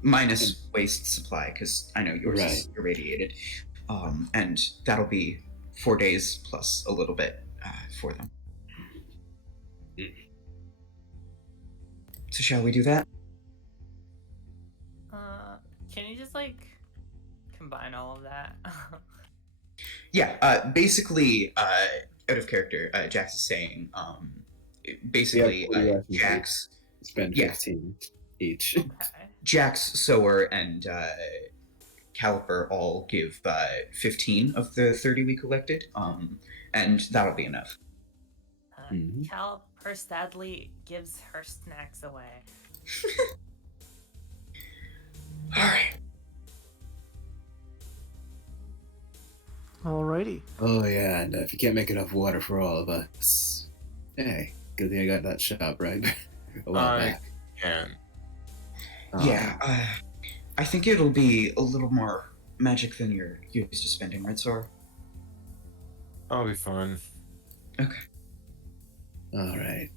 Minus waste supply, because I know yours is irradiated. And that'll be 4 days plus a little bit for them. So shall we do that? Can you just like combine all of that? Yeah, basically, out of character, Jax is saying, basically, Jax, spend 15 each. Okay. Jax, Sower, and Caliper all give 15 of the 30 we collected, and that'll be enough. Caliper sadly gives her snacks away. Alright. Alrighty. Oh yeah, and if you can't make enough water for all of us, hey, good thing I got that shop right a while back. Can. Yeah, I think it'll be a little more magic than you're used to spending, right, Sora? I'll be fine. Okay. All right.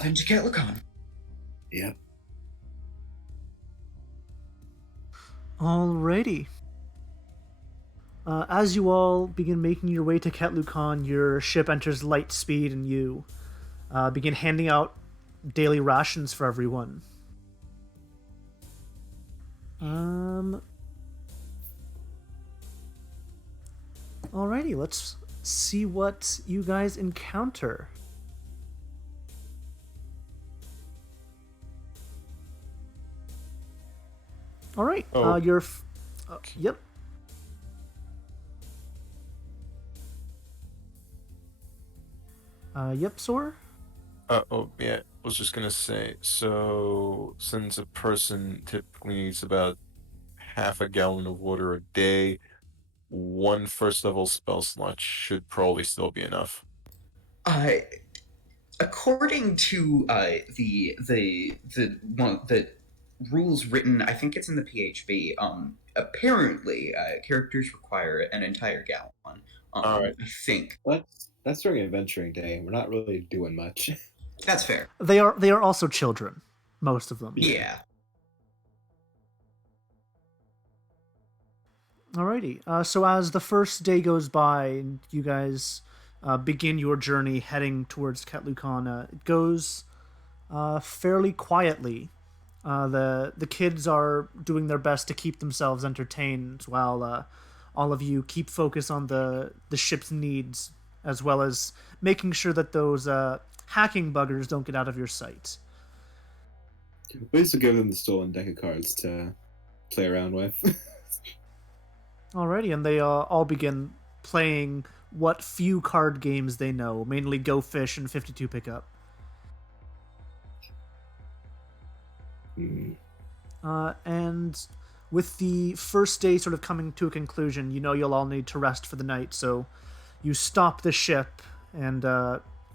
Time to get Lacan. Yep. Alrighty. As you all begin making your way to Ketlukan, your ship enters light speed, and you begin handing out daily rations for everyone. Alrighty, let's see what you guys encounter. All right, Oh. yep. Yep, Sor? Yeah, I was just gonna say, so since a person typically needs about half a gallon of water a day, one first level spell slot should probably still be enough. According to the rules written, I think it's in the PHB. Apparently, characters require an entire gallon. All right. I think That's during adventuring day. We're not really doing much. that's fair. They are also children, most of them. Yeah. Alrighty. So as the first day goes by, and you guys begin your journey heading towards Ketlukan, it goes fairly quietly. The kids are doing their best to keep themselves entertained, while all of you keep focus on the ship's needs, as well as making sure that those hacking buggers don't get out of your sight. We used to give them the stolen deck of cards to play around with. Alrighty, and they all begin playing what few card games they know, mainly Go Fish and 52 Pickup. And with the first day sort of coming to a conclusion, you know you'll all need to rest for the night, so you stop the ship and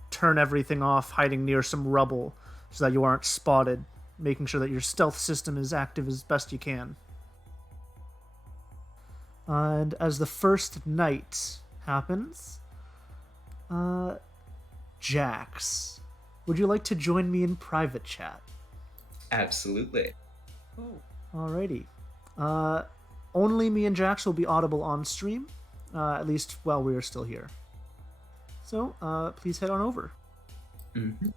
turn everything off, hiding near some rubble so that you aren't spotted, making sure that your stealth system is active as best you can. And as the first night happens, Jax, would you like to join me in private chat? Absolutely. Ooh. Alrighty. Only me and Jax will be audible on stream, at least while we are still here. So, please head on over. Mm-hmm.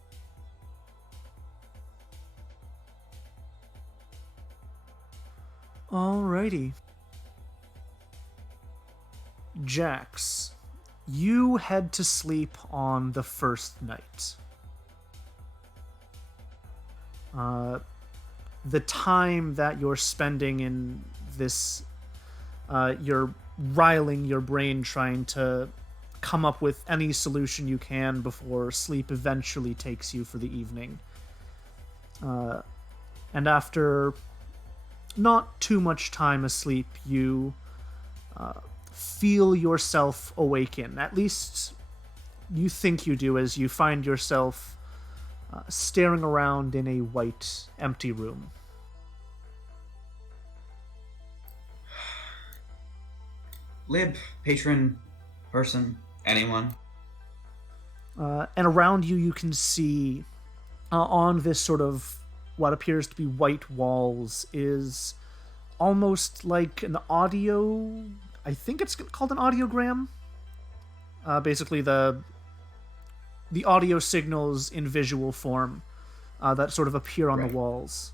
Alrighty. Jax, you head to sleep on the first night. The time that you're spending in this, you're riling your brain trying to come up with any solution you can before sleep eventually takes you for the evening. And after not too much time asleep, you feel yourself awaken. At least you think you do, as you find yourself staring around in a white, empty room. Lib, patron, person, anyone. And around you, you can see on this sort of what appears to be white walls is almost like an audio. I think it's called an audiogram. Basically, the audio signals in visual form that sort of appear on Right. the walls.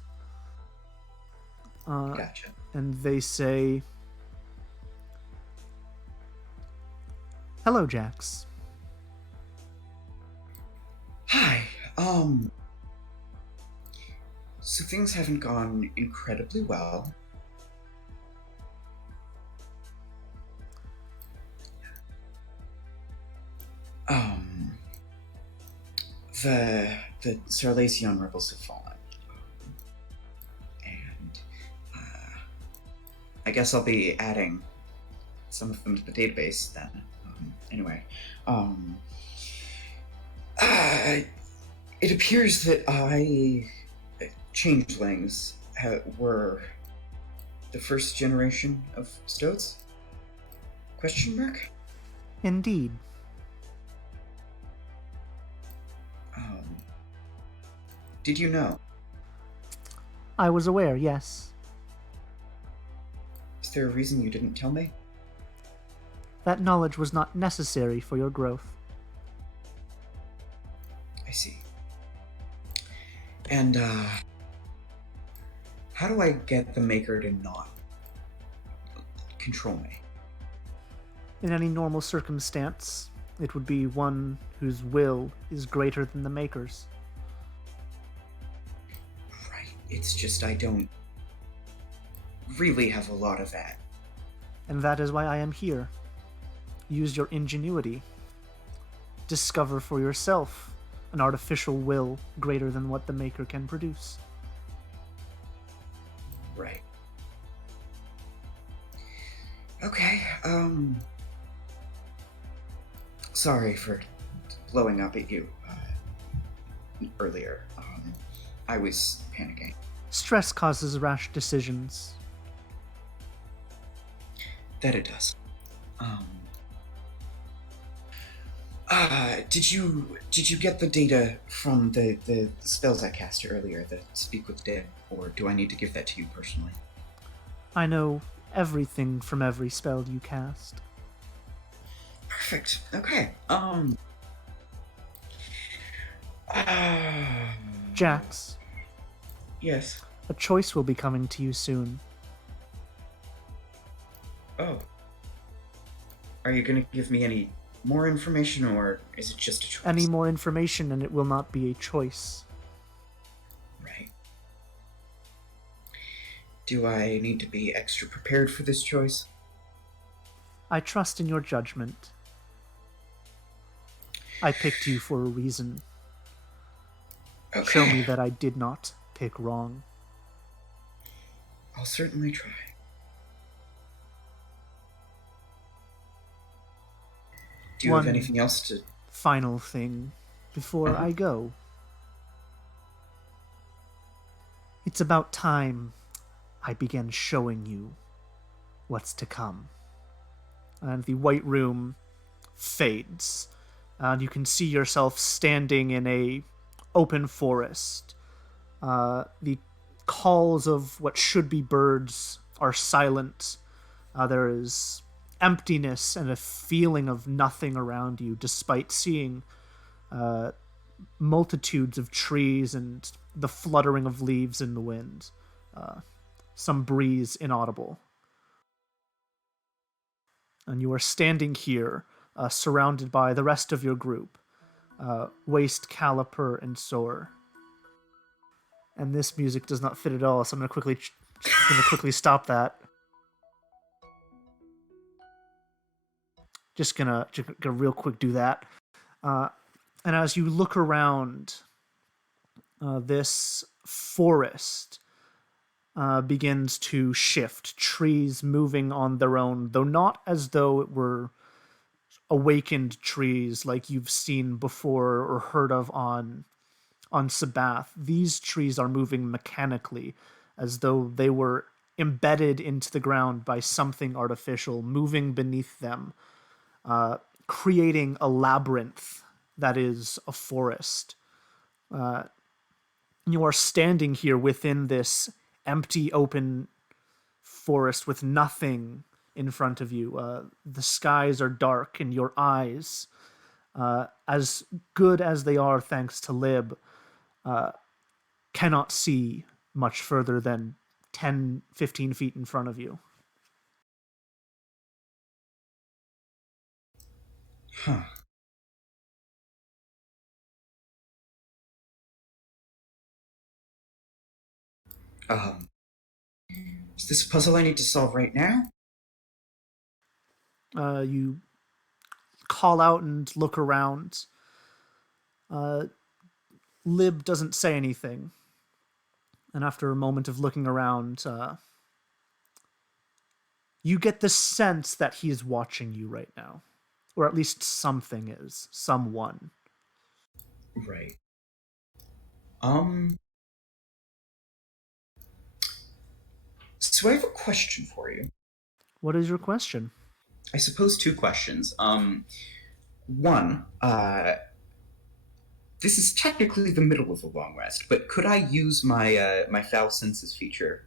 Gotcha. And they say, "Hello, Jax. Hi. So things haven't gone incredibly well. The Sarlacian rebels have fallen. And I guess I'll be adding some of them to the database then. Anyway, it appears that changelings were the first generation of Stoats? Question mark? Indeed. Did you know? I was aware, yes. Is there a reason you didn't tell me? That knowledge was not necessary for your growth. I see. And, how do I get the Maker to not control me? In any normal circumstance, it would be one whose will is greater than the Maker's. Right. It's just I don't really have a lot of that. And that is why I am here. Use your ingenuity. Discover for yourself an artificial will greater than what the Maker can produce. Right. Okay, sorry for blowing up at you earlier. I was panicking. Stress causes rash decisions. That it does. Did you get the data from the spells I cast earlier, the Speak with Dead, or do I need to give that to you personally? I know everything from every spell you cast. Perfect. Okay. Jax, Yes. a choice will be coming to you soon. Oh. Are you gonna give me any more information, or is it just a choice? Any more information and it will not be a choice. Right. Do I need to be extra prepared for this choice? I trust in your judgment. I picked you for a reason. Okay. Show me that I did not pick wrong. I'll certainly try. Do you have One anything else to... Final thing before I go. It's about time I began showing you what's to come. And the white room fades, and you can see yourself standing in a open forest. The calls of what should be birds are silent. There is emptiness and a feeling of nothing around you, despite seeing multitudes of trees and the fluttering of leaves in the wind. Some breeze inaudible. And you are standing here, surrounded by the rest of your group, Waste, Caliper, and Soar. And this music does not fit at all, so I'm going to quickly stop that. Just gonna real quick do that. And as you look around, this forest begins to shift, trees moving on their own, though not as though it were awakened trees like you've seen before or heard of on Sabath. These trees are moving mechanically, as though they were embedded into the ground by something artificial, moving beneath them, creating a labyrinth that is a forest. You are standing here within this empty, open forest with nothing in front of you. The skies are dark, and your eyes, as good as they are thanks to Lib, cannot see much further than 10, 15 feet in front of you. Huh. Is this a puzzle I need to solve right now? You call out and look around. Lib doesn't say anything. And after a moment of looking around, you get the sense that he's watching you right now. Or at least something is. Someone. Right. So I have a question for you. What is your question? I suppose two questions. One, this is technically the middle of a long rest, but could I use my foul senses feature,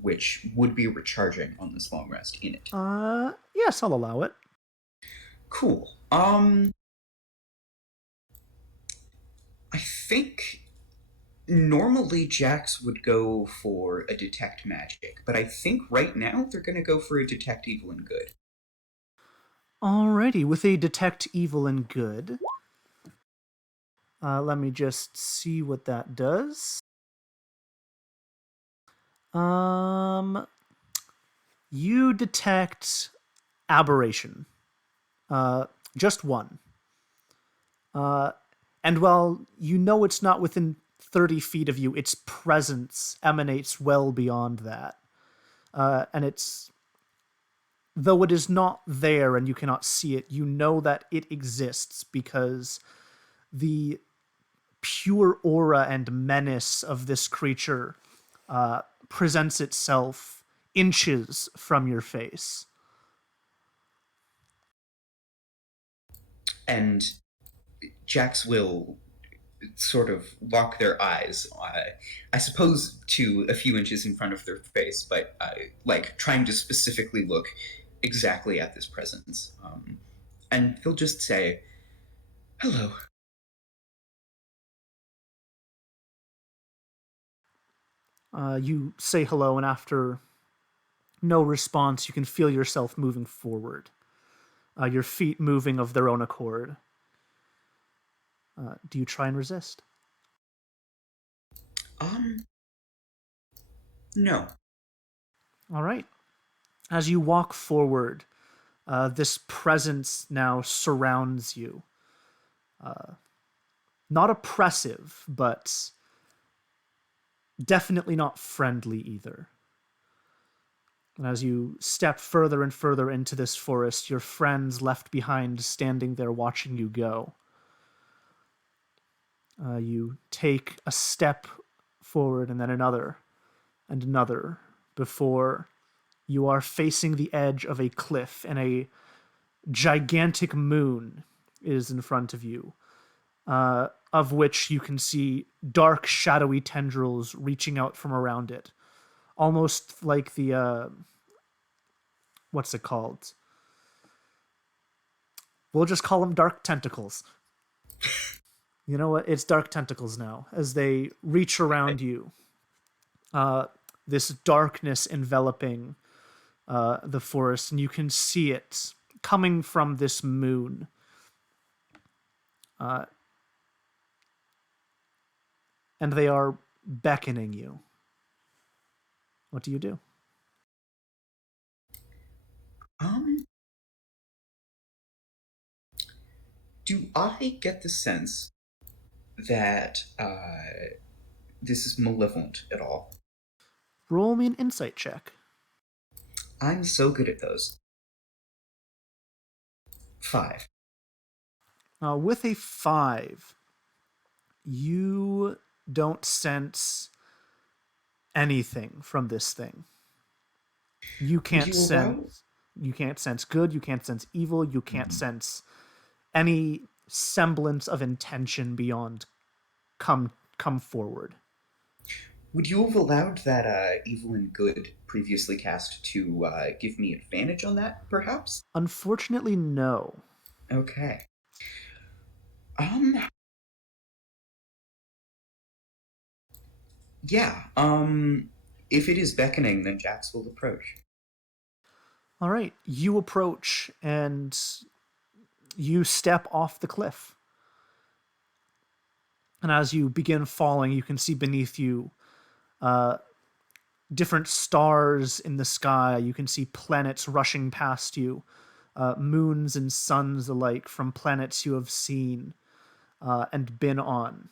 which would be recharging on this long rest in it? Yes, I'll allow it. Cool. I think normally Jax would go for a detect magic, but I think right now they're going to go for a detect evil and good. Alrighty, with a detect evil and good. Let me just see what that does. You detect aberration. Just one. And while you know it's not within 30 feet of you, its presence emanates well beyond that. And it's, though it is not there and you cannot see it, you know that it exists because the pure aura and menace of this creature presents itself inches from your face. And Jax will sort of lock their eyes, I suppose, to a few inches in front of their face, but like trying to specifically look exactly at this presence. And they'll just say, "Hello." You say hello, and after no response, you can feel yourself moving forward. Your feet moving of their own accord. Do you try and resist? No. All right. As you walk forward, this presence now surrounds you. Not oppressive, but definitely not friendly either. And as you step further and further into this forest, your friends left behind standing there watching you go. You take a step forward and then another and another before you are facing the edge of a cliff and a gigantic moon is in front of you, of which you can see dark, shadowy tendrils reaching out from around it. Almost like the, what's it called? We'll just call them dark tentacles. You know what? It's dark tentacles now. As they reach around you, this darkness enveloping the forest, and you can see it coming from this moon. And they are beckoning you. What do you do? Do I get the sense that this is malevolent at all? Roll me an insight check. I'm so good at those. 5. With a 5, you don't sense anything from this thing. You can't sense. You can't sense good. You can't sense evil. You can't sense any semblance of intention beyond come forward. Would you have allowed that evil and good previously cast to give me advantage on that, perhaps? Unfortunately, no. Okay. Yeah, if it is beckoning, then Jax will approach. All right, you approach and you step off the cliff. And as you begin falling, you can see beneath you different stars in the sky. You can see planets rushing past you, moons and suns alike from planets you have seen and been on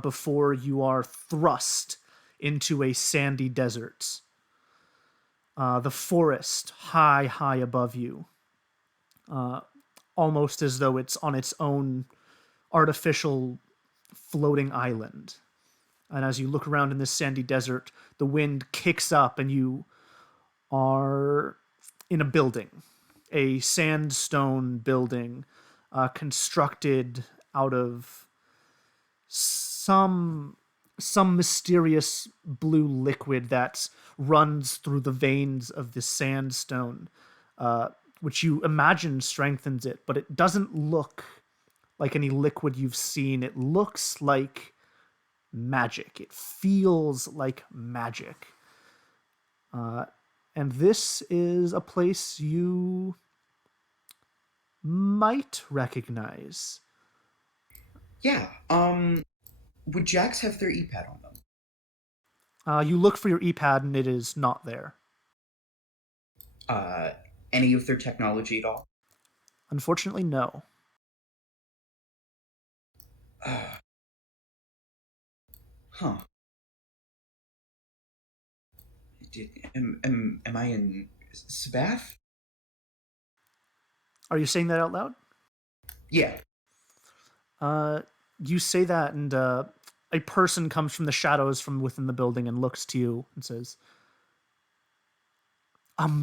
before you are thrust into a sandy desert. The forest high, high above you, almost as though it's on its own artificial floating island. And as you look around in this sandy desert, the wind kicks up and you are in a building. a sandstone building constructed out of some mysterious blue liquid that runs through the veins of the sandstone, which you imagine strengthens it, but it doesn't look like any liquid you've seen. It looks like magic. It feels like magic. And this is a place you might recognize. Yeah. Would Jax have their E-pad on them? You look for your E-pad and it is not there. Any of their technology at all? Unfortunately, no. Huh. Am I in Sabath? Are you saying that out loud? Yeah. You say that, and a person comes from the shadows from within the building and looks to you and says,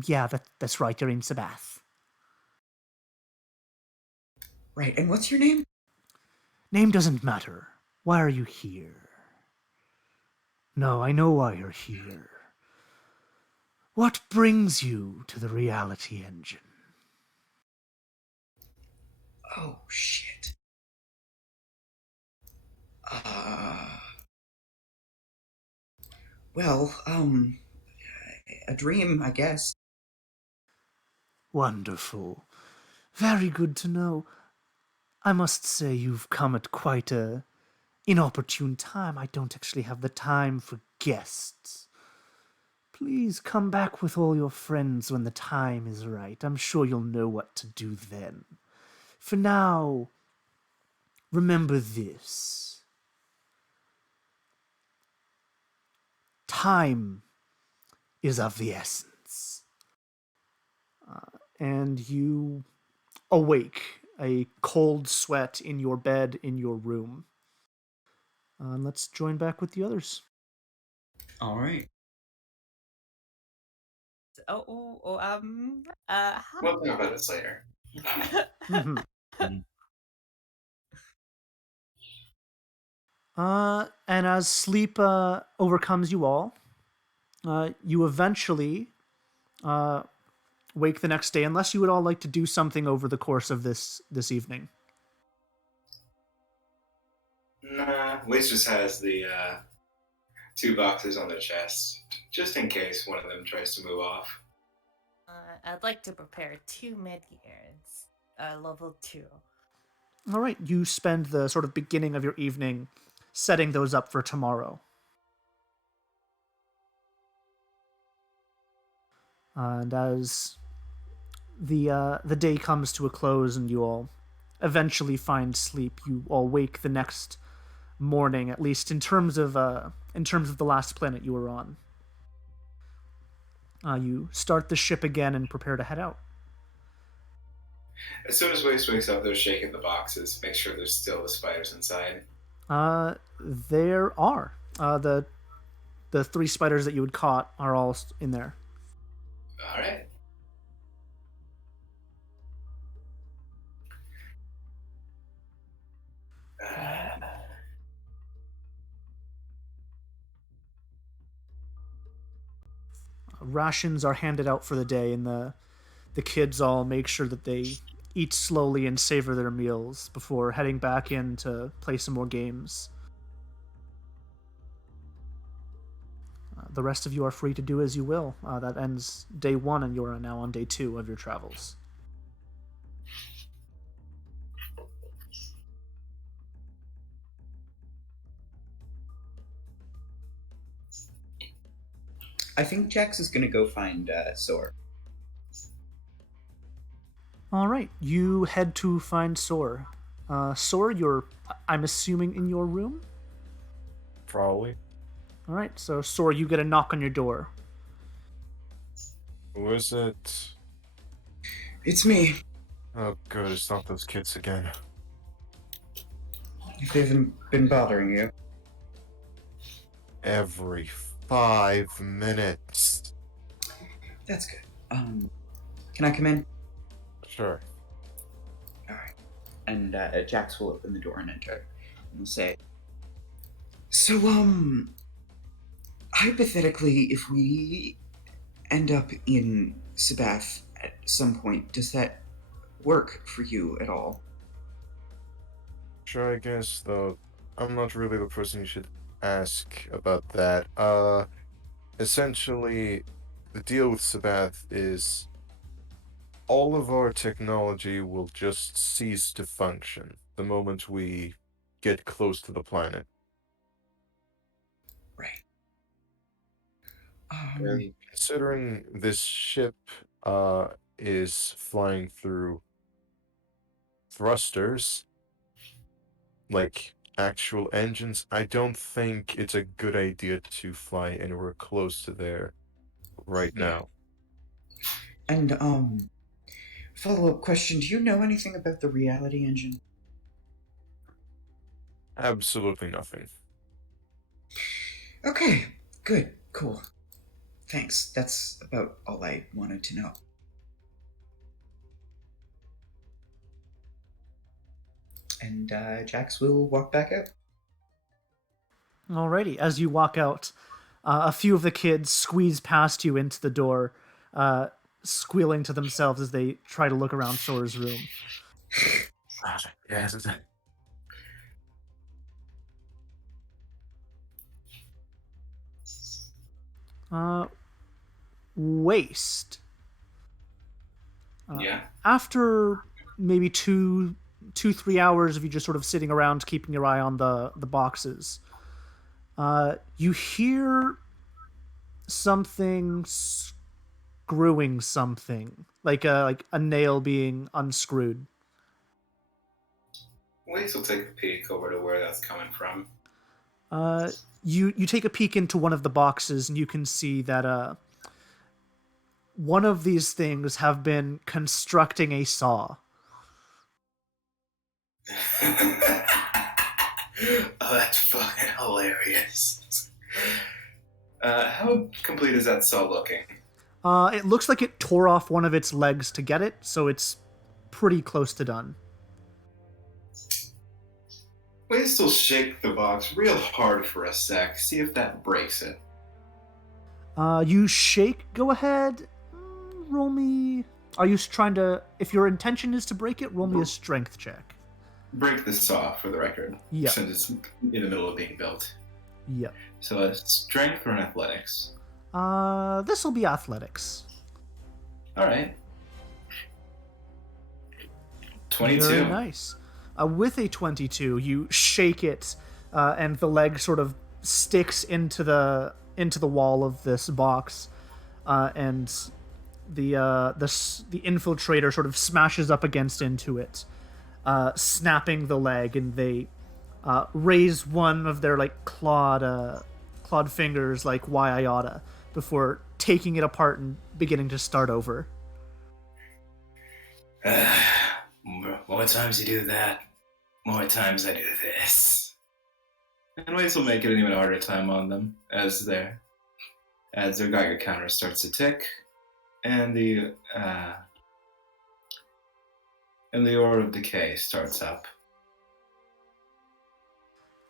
yeah, that's right, you're in Sabath. Right, and what's your name? Name doesn't matter. Why are you here? No, I know why you're here. What brings you to the reality engine? Oh, shit. Well, a dream, I guess. Wonderful. Very good to know. I must say you've come at quite a inopportune time. I don't actually have the time for guests. Please come back with all your friends when the time is right. I'm sure you'll know what to do then. For now, remember this. Time is of the essence. And you awake, a cold sweat in your bed in your room. And let's join back with the others. All right. How We'll talk about this later. Mhm. And as sleep overcomes you all, you eventually wake the next day, unless you would all like to do something over the course of this evening. Nah, Waze just has the 2 boxes on the chest, just in case one of them tries to move off. I'd like to prepare 2 mid-gears, level 2. All right, you spend the sort of beginning of your evening setting those up for tomorrow. And as the day comes to a close and you all eventually find sleep, you all wake the next morning, at least in terms of the last planet you were on. You start the ship again and prepare to head out. As soon as Waze wakes up, they're shaking the boxes, make sure there's still the spiders inside. There are the 3 spiders that you had caught are all in there. All right. Rations are handed out for the day, and the kids all make sure that they eat slowly and savor their meals before heading back in to play some more games. The rest of you are free to do as you will. That ends day 1, and you are now on day 2 of your travels. I think Jax is gonna go find Sor. All right, you head to find Sor. Sor, you're, I'm assuming, in your room? Probably. All right, so Sor, you get a knock on your door. Who is it? It's me. Oh, good. It's not those kids again. If they haven't been bothering you. Every 5 minutes. That's good. Can I come in? Sure. All right. And Jax will open the door and enter. And will say, "So, hypothetically, if we end up in Sabath at some point, does that work for you at all?" Sure, I guess, though, I'm not really the person you should ask about that. Essentially, the deal with Sabath is all of our technology will just cease to function the moment we get close to the planet. Right. And considering this ship is flying through thrusters, like actual engines, I don't think it's a good idea to fly anywhere close to there right Yeah. now. And, follow-up question, do you know anything about the reality engine? Absolutely nothing. Okay, good, cool. Thanks. That's about all I wanted to know. And Jax will walk back out. Alrighty, as you walk out, a few of the kids squeeze past you into the door, squealing to themselves as they try to look around Sora's room. Yes. Waste. Yeah. After maybe 3 hours of you just sort of sitting around keeping your eye on the boxes, you hear something screwing something, like a nail being unscrewed. Waze will take a peek over to where that's coming from. You take a peek into one of the boxes and you can see that one of these things have been constructing a saw. Oh, that's fucking hilarious. How complete is that saw looking? It looks like it tore off one of its legs to get it, so it's pretty close to done. Waze will shake the box real hard for a sec, see if that breaks it. You shake. Go ahead. Roll me. Are you trying to? If your intention is to break it, roll me a strength check. Break the saw, for the record. Yeah. Since it's in the middle of being built. Yep. So a strength or an athletics? This will be athletics. Alright. 22. Very nice. With a 22, you shake it, and the leg sort of sticks into the wall of this box, and the infiltrator sort of smashes up into it, snapping the leg, and they raise one of their like clawed fingers like why I oughta before taking it apart and beginning to start over. More times you do that, more times I do this. And Waze will make it an even harder time on them as their Geiger counter starts to tick, and the Aura of Decay starts up.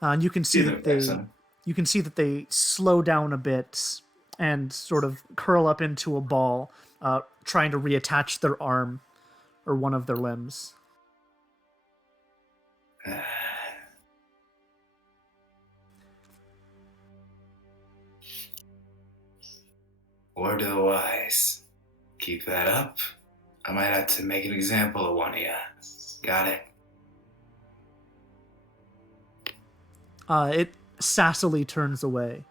And you can see Either that they person. you can see that they slow down a bit and sort of curl up into a ball, trying to reattach their arm or one of their limbs. Word of the wise. Keep that up. I might have to make an example of one of ya. Got it? It sassily turns away.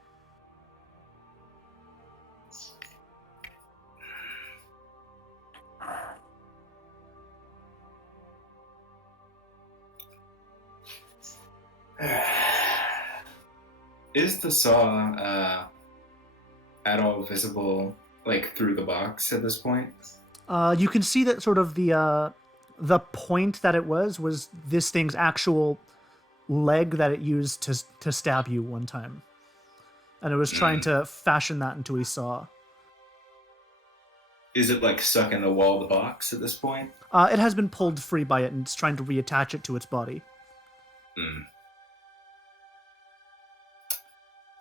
Is the saw at all visible, like through the box at this point? You can see that sort of the point that it was this thing's actual leg that it used to stab you one time, and it was trying to fashion that into a saw. Is it like stuck in the wall of the box at this point? It has been pulled free by it, and it's trying to reattach it to its body.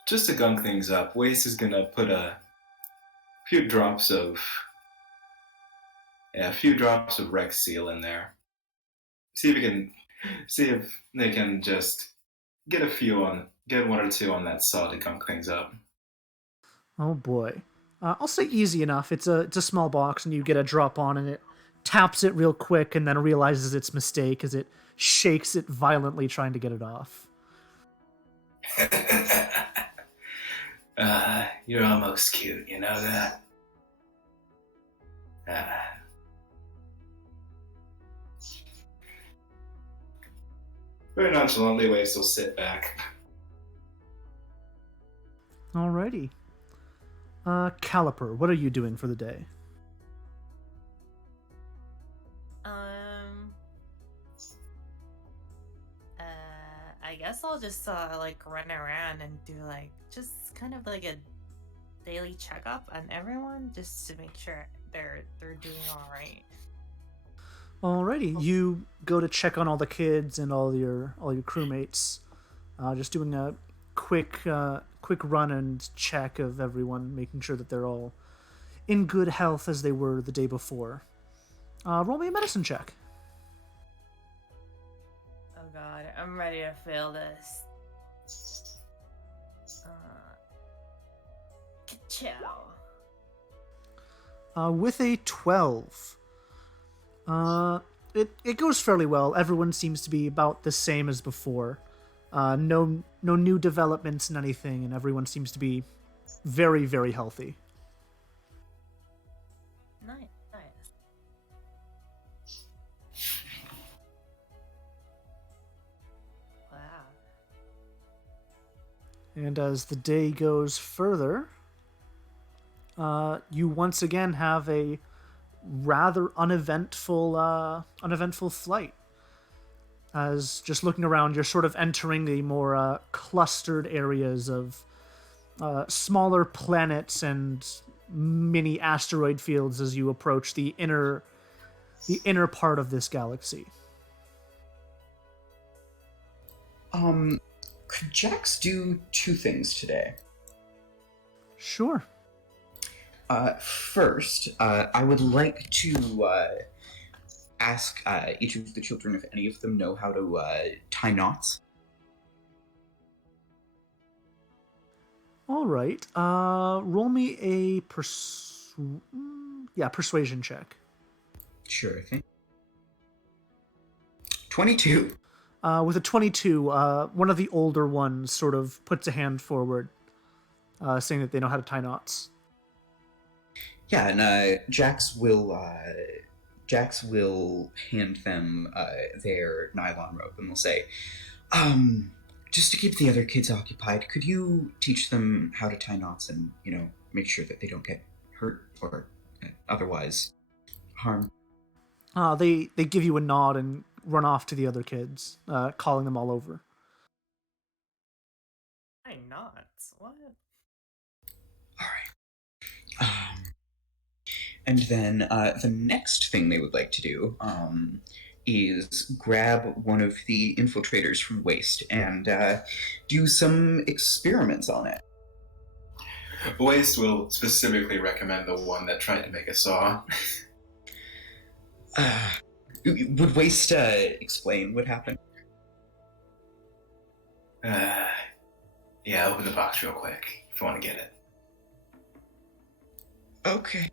Just to gunk things up, Waste is gonna put a few drops of Rex Seal in there. See if they can just get one or two on that saw to gunk things up. Oh boy. I'll say easy enough. It's a small box, and you get a drop on, and it taps it real quick, and then realizes its mistake as it shakes it violently, trying to get it off. You're almost cute, you know that? Very nonchalantly, Waste will sit back. Alrighty. Caliper, what are you doing for the day? I guess I'll just like run around and do like just kind of like a daily checkup on everyone, just to make sure they're doing all right. Alrighty, you go to check on all the kids and all your crewmates. Just doing a quick run and check of everyone, making sure that they're all in good health as they were the day before. Roll me a medicine check. Oh god, I'm ready to fail this. Ka-chow. With a 12. It goes fairly well. Everyone seems to be about the same as before. No new developments in anything, and everyone seems to be very, very healthy. Nice. Wow. And as the day goes further, you once again have a rather uneventful flight. As just looking around, you're sort of entering the more clustered areas of smaller planets and mini asteroid fields as you approach the inner part of this galaxy. Could Jax do two things today? Sure. First, I would like to ask each of the children if any of them know how to tie knots. All right. Roll me a persuasion check. Sure thing. 22. With a 22, one of the older ones sort of puts a hand forward, saying that they know how to tie knots. Yeah, and Jax will hand them their nylon rope, and will say, just to keep the other kids occupied, could you teach them how to tie knots and, make sure that they don't get hurt or otherwise harmed? They give you a nod and run off to the other kids, calling them all over. Why not? What? All right. And then the next thing they would like to do is grab one of the infiltrators from Waste and do some experiments on it. Waste will specifically recommend the one that tried to make a saw. Would Waste explain what happened? Yeah, open the box real quick if you want to get it. Okay.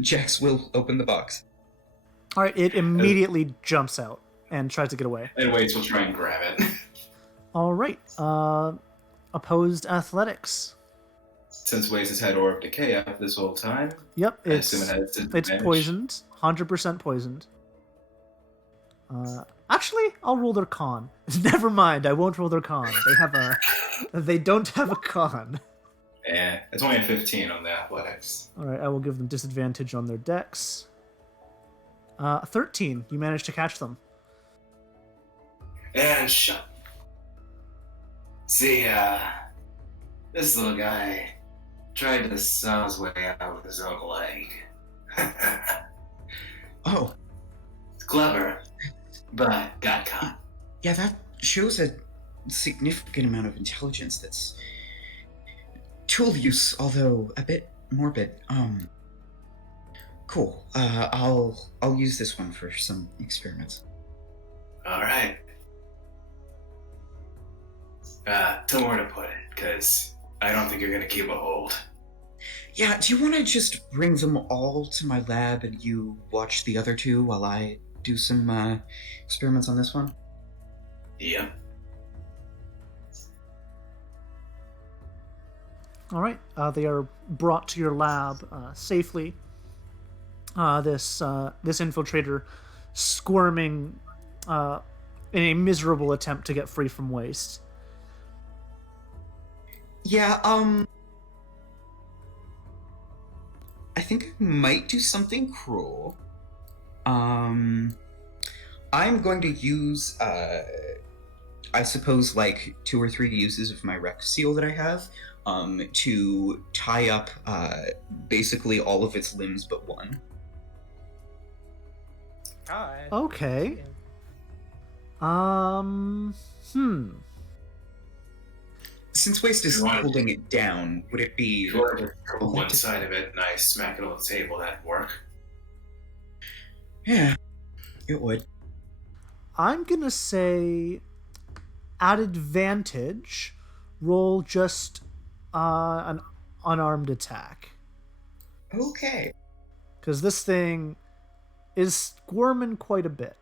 Jax will open the box. All right, it immediately jumps out and tries to get away. And Waits will try and grab it. All right. Opposed athletics. Since Waits has had Orb Decay up this whole time, Yep, I assume it has it's disadvantage. poisoned. 100% poisoned. Actually, I'll roll their con. Never mind, I won't roll their con. They don't have a con. Yeah, it's only a 15 on the athletics. All right, I will give them disadvantage on their dex. 13. You managed to catch them. And shut. See, this little guy, tried to saw his way out with his own leg. Oh, Clever, but got caught. yeah, that shows a significant amount of intelligence. That's tool use, although a bit morbid. Cool. I'll use this one for some experiments. All right. Tell me where to put it, because I don't think you're going to keep a hold. Yeah, do you want to just bring them all to my lab and you watch the other two while I do some experiments on this one? Yep. All right. They are brought to your lab safely. This infiltrator squirming in a miserable attempt to get free from waste. Yeah, I think I might do something cruel. I'm going to use, I suppose, like 2 or 3 uses of my Rex seal that I have, to tie up, basically all of its limbs but one. God. Okay. Since Waste is You want- holding it down, would it be... If you wanted to curl one side of it and I smack it on the table, that'd work. Yeah, it would. I'm gonna say, at advantage, roll just an unarmed attack, Okay. because this thing is squirming quite a bit.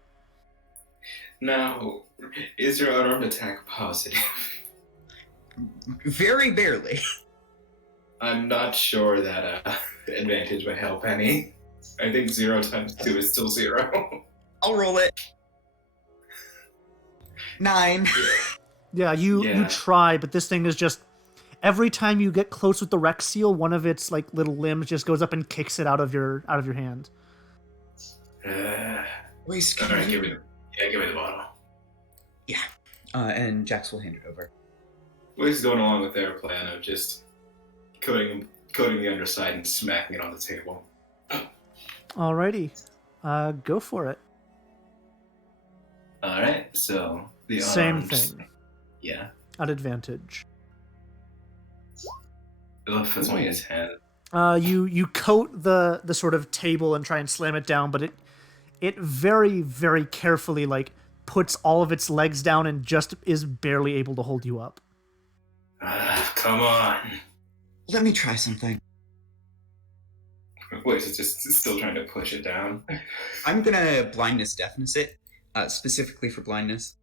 Now, is your unarmed attack positive? Very barely. I'm not sure that advantage would help any. I think 0 times 2 is still 0. I'll roll it. 9. Yeah, you Yeah. try, but this thing is just, every time you get close with the Rex seal, one of its like little limbs just goes up and kicks it out of your hand. Waste, All can right, you... give me the bottle. Yeah. And Jax will hand it over. We're going along with their plan of just coating the underside and smacking it on the table. Alrighty, go for it. All right, so the Same unarmed- thing, Yeah, at advantage. that's only a 10. You coat the sort of table and try and slam it down, but it very, very carefully like puts all of its legs down and just is barely able to hold you up. Come on. Let me try something. Wait, it's just still trying to push it down. I'm gonna blindness deafness it, specifically for blindness.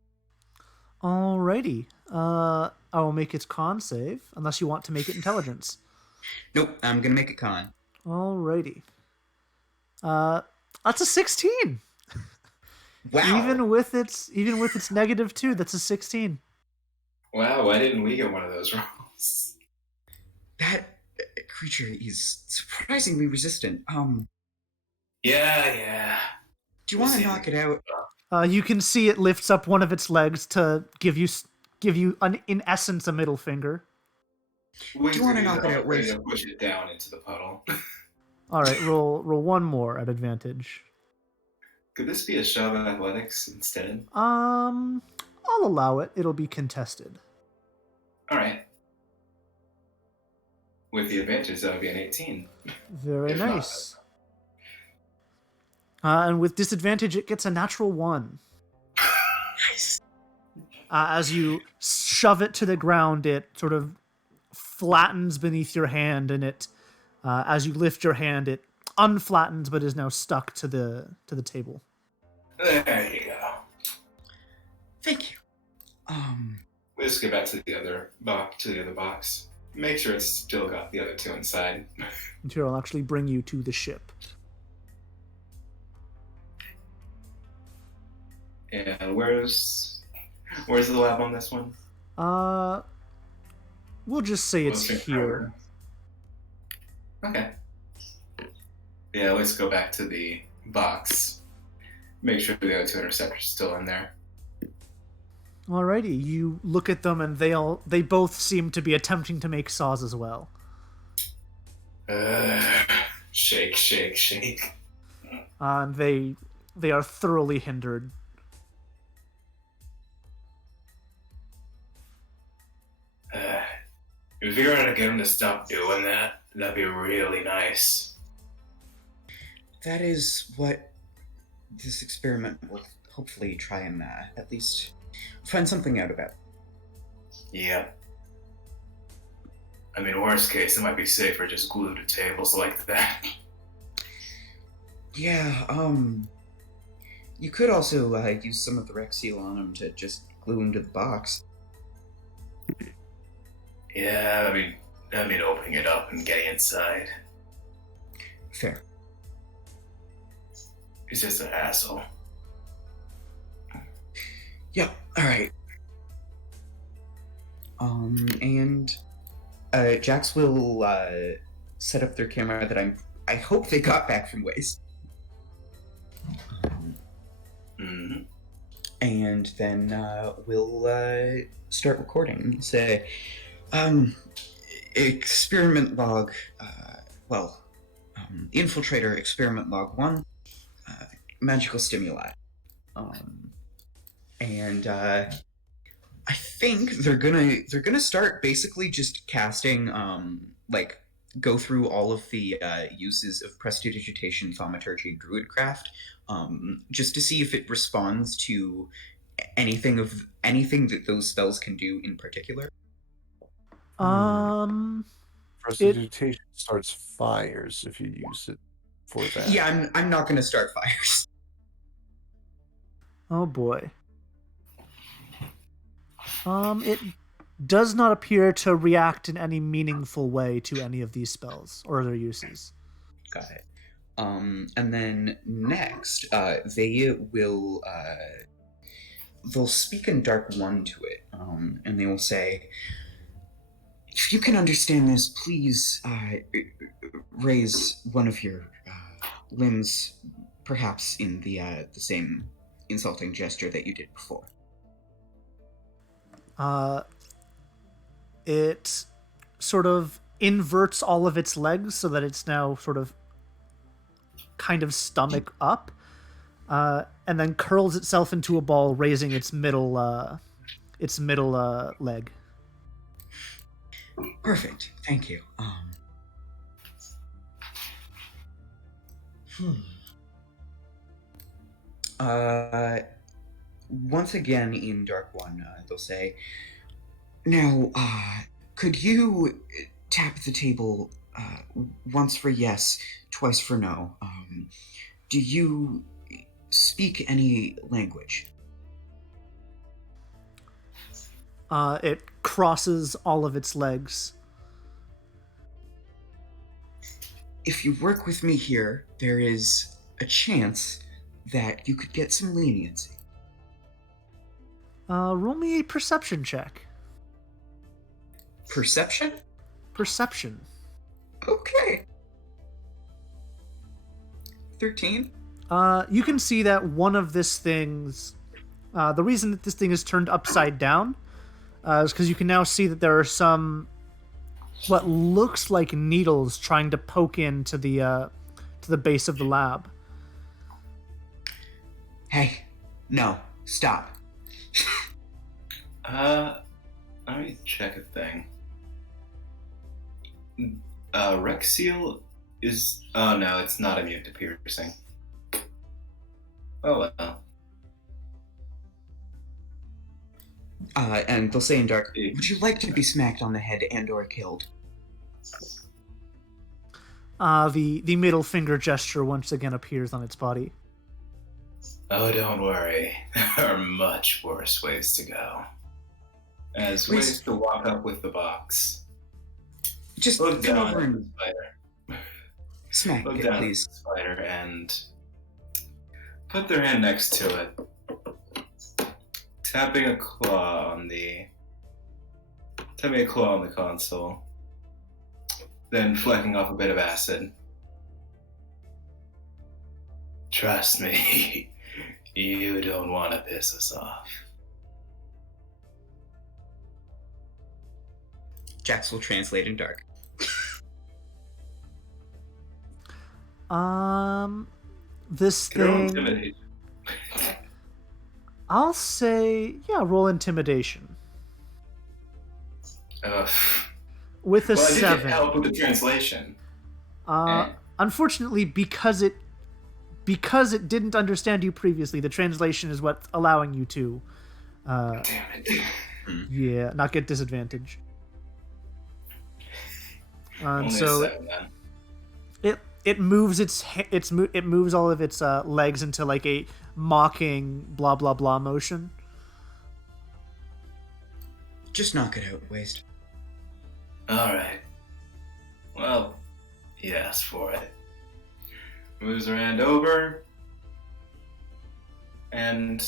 Alrighty. I will make its con save, unless you want to make it intelligence. Nope, I'm gonna make it con. Alrighty. That's a 16. Wow. Even with its -2, that's a 16. Wow, why didn't we get one of those rolls? That creature is surprisingly resistant. Yeah. Do you want to knock it out? You can see it lifts up one of its legs to give you in essence a middle finger. Do you wanna knock it out, Ready Wiz? to push it down into the puddle. All right, roll one more at advantage. Could this be a shove at athletics instead? I'll allow it. It'll be contested. All right. With the advantage, that would be an 18. Very If not- nice. And with disadvantage, it gets a natural 1. Nice. As you shove it to the ground, it sort of flattens beneath your hand, and it, as you lift your hand, it unflattens but is now stuck to the table. There you go. Thank you. We'll just get back to the other box. Make sure it's still got the other 2 inside. Here, I'll actually bring you to the ship. And where's the lab on this one? We'll just say it's Okay, here. Okay. Yeah, let's go back to the box. Make sure the other 2 interceptors are still in there. Alrighty, you look at them and they both seem to be attempting to make saws as well. Shake, shake, shake. And they are thoroughly hindered. If you figure out how to get him to stop doing that, that'd be really nice. That is what this experiment will hopefully try and at least find something out about. Yep. I mean, worst case, it might be safer just glued to tables like that. Yeah, you could also use some of the Rex seal on him to just glue him to the box. Yeah, I mean opening it up and getting inside. Fair. He's just an asshole. Yep, alright. And Jax will set up their camera that I hope they got back from Waste. Mm-hmm. And then we'll start recording. Say, experiment log, infiltrator experiment log 1, magical stimuli. And I think they're gonna start basically just casting, go through all of the uses of prestidigitation, thaumaturgy, and druidcraft, just to see if it responds to anything that those spells can do in particular. Prestidigitation starts fires if you use it for that. Yeah, I'm not gonna start fires. Oh boy. It does not appear to react in any meaningful way to any of these spells or their uses. Got it. And then next, they will they'll speak in Dark 1 to it, and they will say, if you can understand this, please raise one of your limbs, perhaps in the same insulting gesture that you did before. It sort of inverts all of its legs so that it's now sort of kind of stomach up, and then curls itself into a ball, raising its middle leg. Perfect. Thank you. Once again in Dark 1, they'll say, now, could you tap the table once for yes, twice for no? Do you speak any language? It crosses all of its legs. If you work with me here, there is a chance that you could get some leniency. Roll me a perception check. Perception? Perception. Okay. 13? You can see that one of this thing's... the reason that this thing is turned upside down is because you can now see that there are some... what looks like needles trying to poke into the base of the lab. Hey, no, stop. Let me check a thing. Rex seal is... Oh no, it's not immune to piercing. Oh well. And they'll say in Dark, would you like to be smacked on the head and or killed? The middle finger gesture once again appears on its body. Oh, don't worry. There are much worse ways to go. As ways to walk up with the box. Just Look come down over at and the spider. smack Look it, down please. at the spider and put their hand next to it. Tapping a claw on the console. Then flecking off a bit of acid. Trust me, you don't want to piss us off. Jax will translate in Dark. This Can roll thing. intimidation. I'll say, yeah, roll intimidation Ugh. with a Well, I did get 7. help with the translation. Eh. Unfortunately, because it didn't understand you previously, the translation is what's allowing you to, Damn it. yeah, not get disadvantage. And Only so a 7 then. it moves it moves all of its legs into like a mocking blah blah blah motion. Just knock it out, Waste. Alright. Well, he asked for it. Moves around over. And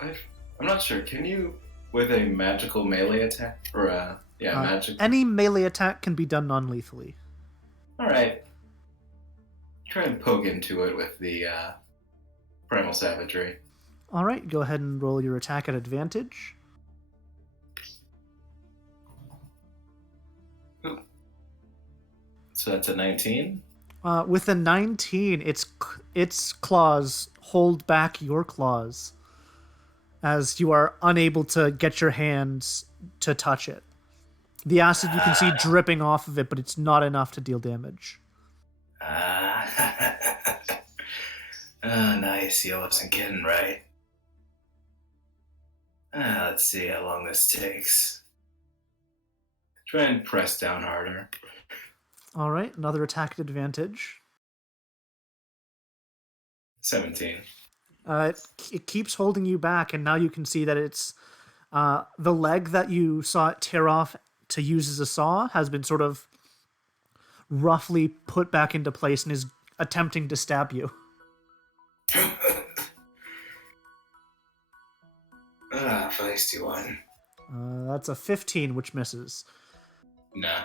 I'm not sure. Can you, with a magical melee attack? Or magic. Any melee attack can be done non-lethally. Alright. Try and poke into it with the primal savagery. All right, go ahead and roll your attack at advantage. So that's a 19. With a 19, its claws hold back your claws as you are unable to get your hands to touch it. The acid you can see dripping off of it, but it's not enough to deal damage. Nice. You wasn't kidding, right? Let's see how long this takes. Try and press down harder. All right, another attack at advantage. 17. It keeps holding you back, and now you can see that it's the leg that you saw it tear off to use as a saw has been sort of roughly put back into place and is attempting to stab you. Feisty one. That's a 15, which misses. Nah.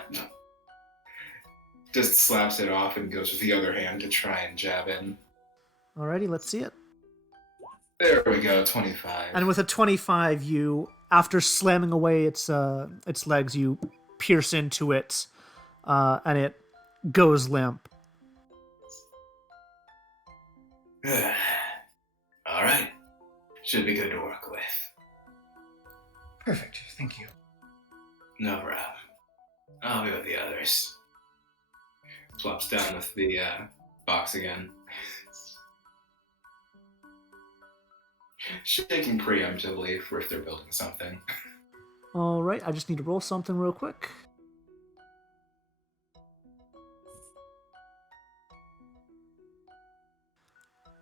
Just slaps it off and goes with the other hand to try and jab in. Alrighty, let's see it. There we go, 25. And with a 25, you, after slamming away its legs, you pierce into it, and it goes limp. Alright. Should be good to work with. Perfect, thank you. No problem. I'll be with the others. Flops down with the box again. Shaking preemptively for if they're building something. Alright, I just need to roll something real quick.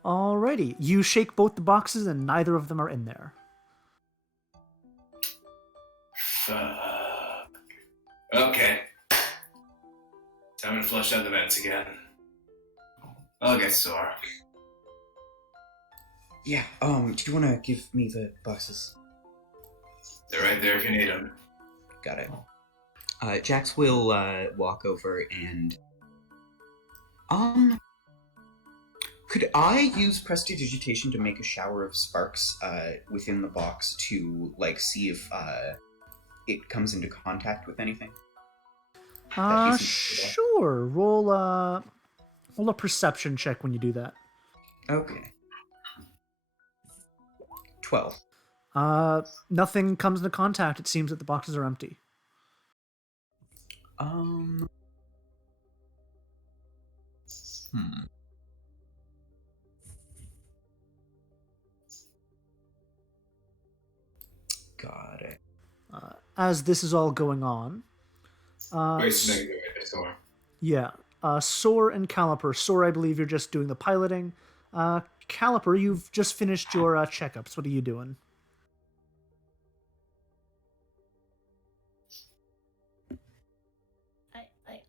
Alrighty, you shake both the boxes and neither of them are in there. Fuck. Okay. Time to flush out the vents again. I'll get sore. Yeah, do you want to give me the boxes? They're right there if you need them. Got it. Jax will walk over and... Could I use prestidigitation to make a shower of sparks within the box to, like, see if it comes into contact with anything? Sure. Roll a perception check when you do that. Okay. 12. Nothing comes into contact. It seems that the boxes are empty. Got it. As this is all going on, yeah, Soar and Caliper. Soar, I believe you're just doing the piloting. Caliper, you've just finished your checkups. What are you doing?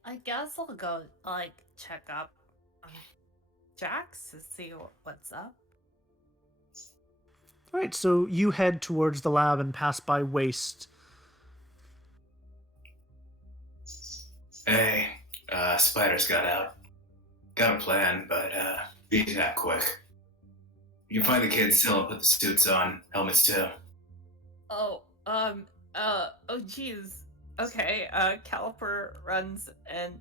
I guess I'll go check up on Jax to see what's up. All right, so you head towards the lab and pass by Waste. Hey, Spider's got out. Got a plan, but be that quick. You can find the kids still and put the suits on, helmets too. Oh, jeez. Okay, Caliper runs and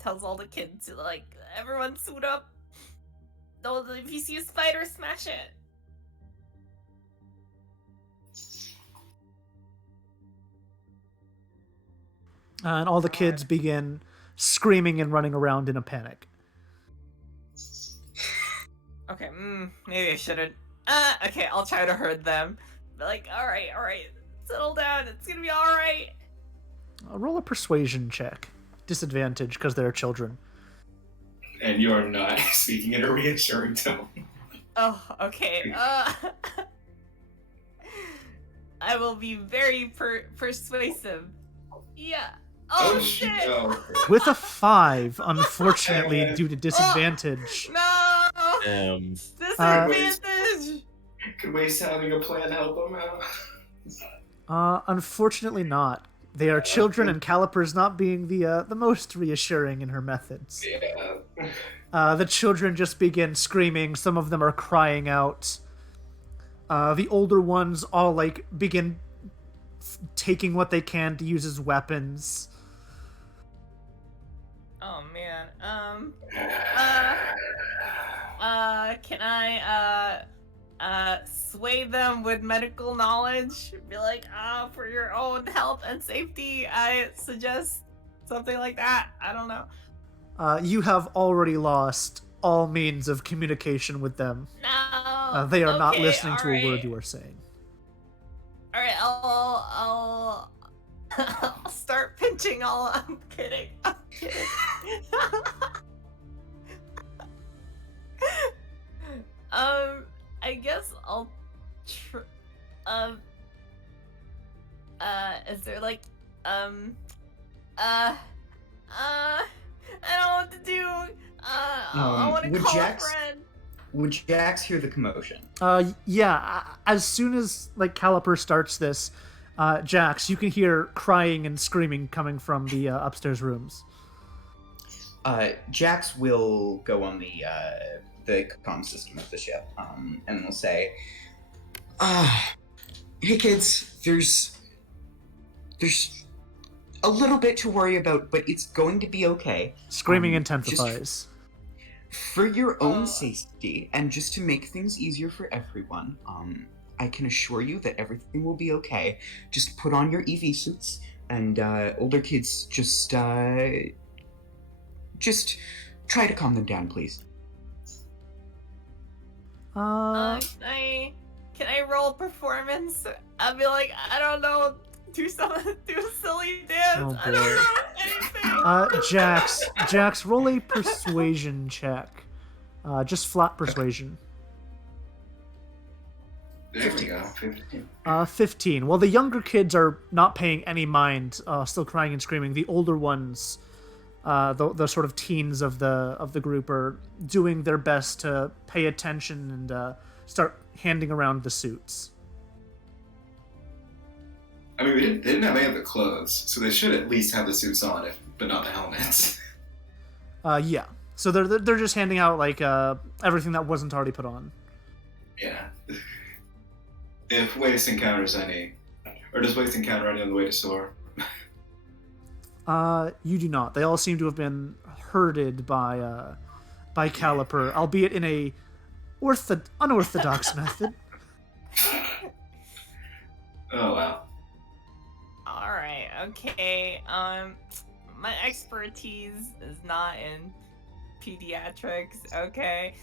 tells all the kids to like everyone suit up. No, if you see a spider, smash it. And all the kids begin screaming and running around in a panic. Okay, maybe I shouldn't. Okay, I'll try to herd them. Be like, all right, settle down. It's gonna be all right. Roll a persuasion check. Disadvantage because they're children. And you're not speaking in a reassuring tone. Oh, okay. I will be very persuasive. Yeah. Oh shit! Oh, With a 5, unfortunately, due to disadvantage. No! Disadvantage! Could Waste having a plan help them out? Unfortunately not. They are children, and Caliper's not being the most reassuring in her methods. Yeah. The children just begin screaming. Some of them are crying out. The older ones all like begin taking what they can to use as weapons. Oh man. Can I sway them with medical knowledge? Be like, for your own health and safety, I suggest something like that. I don't know. You have already lost all means of communication with them. No. They are not listening to right. a word you are saying. All right, I'll I'll start pinching all. I'm kidding. I guess I'll is there like I don't know what to do. I want to call a friend. Would Jax hear the commotion? Yeah. As soon as like Caliper starts this, Jax, you can hear crying and screaming coming from the upstairs rooms. Jax will go on the comm system of the ship, and will say, "Hey kids, there's a little bit to worry about, but it's going to be okay." Screaming intensifies. For your own safety, and just to make things easier for everyone, I can assure you that everything will be okay. Just put on your EV suits, and older kids, just try to calm them down, please. Can I roll performance? I'll be like, I don't know, do a silly dance. Oh, I don't know anything. Jax, roll a persuasion check. Just flat persuasion. There we go. 15. 15. Well, the younger kids are not paying any mind, still crying and screaming. The older ones, the sort of teens of the group, are doing their best to pay attention and start handing around the suits. I mean, they didn't have any of the clothes, so they should at least have the suits on, but not the helmets. Yeah. So they're just handing out like everything that wasn't already put on. Yeah. If Waste encounters any, or does Waste encounter any on the way to Soar? You do not. They all seem to have been herded by Caliper, albeit in a unorthodox method. Oh wow. All right. Okay. My expertise is not in pediatrics. Okay.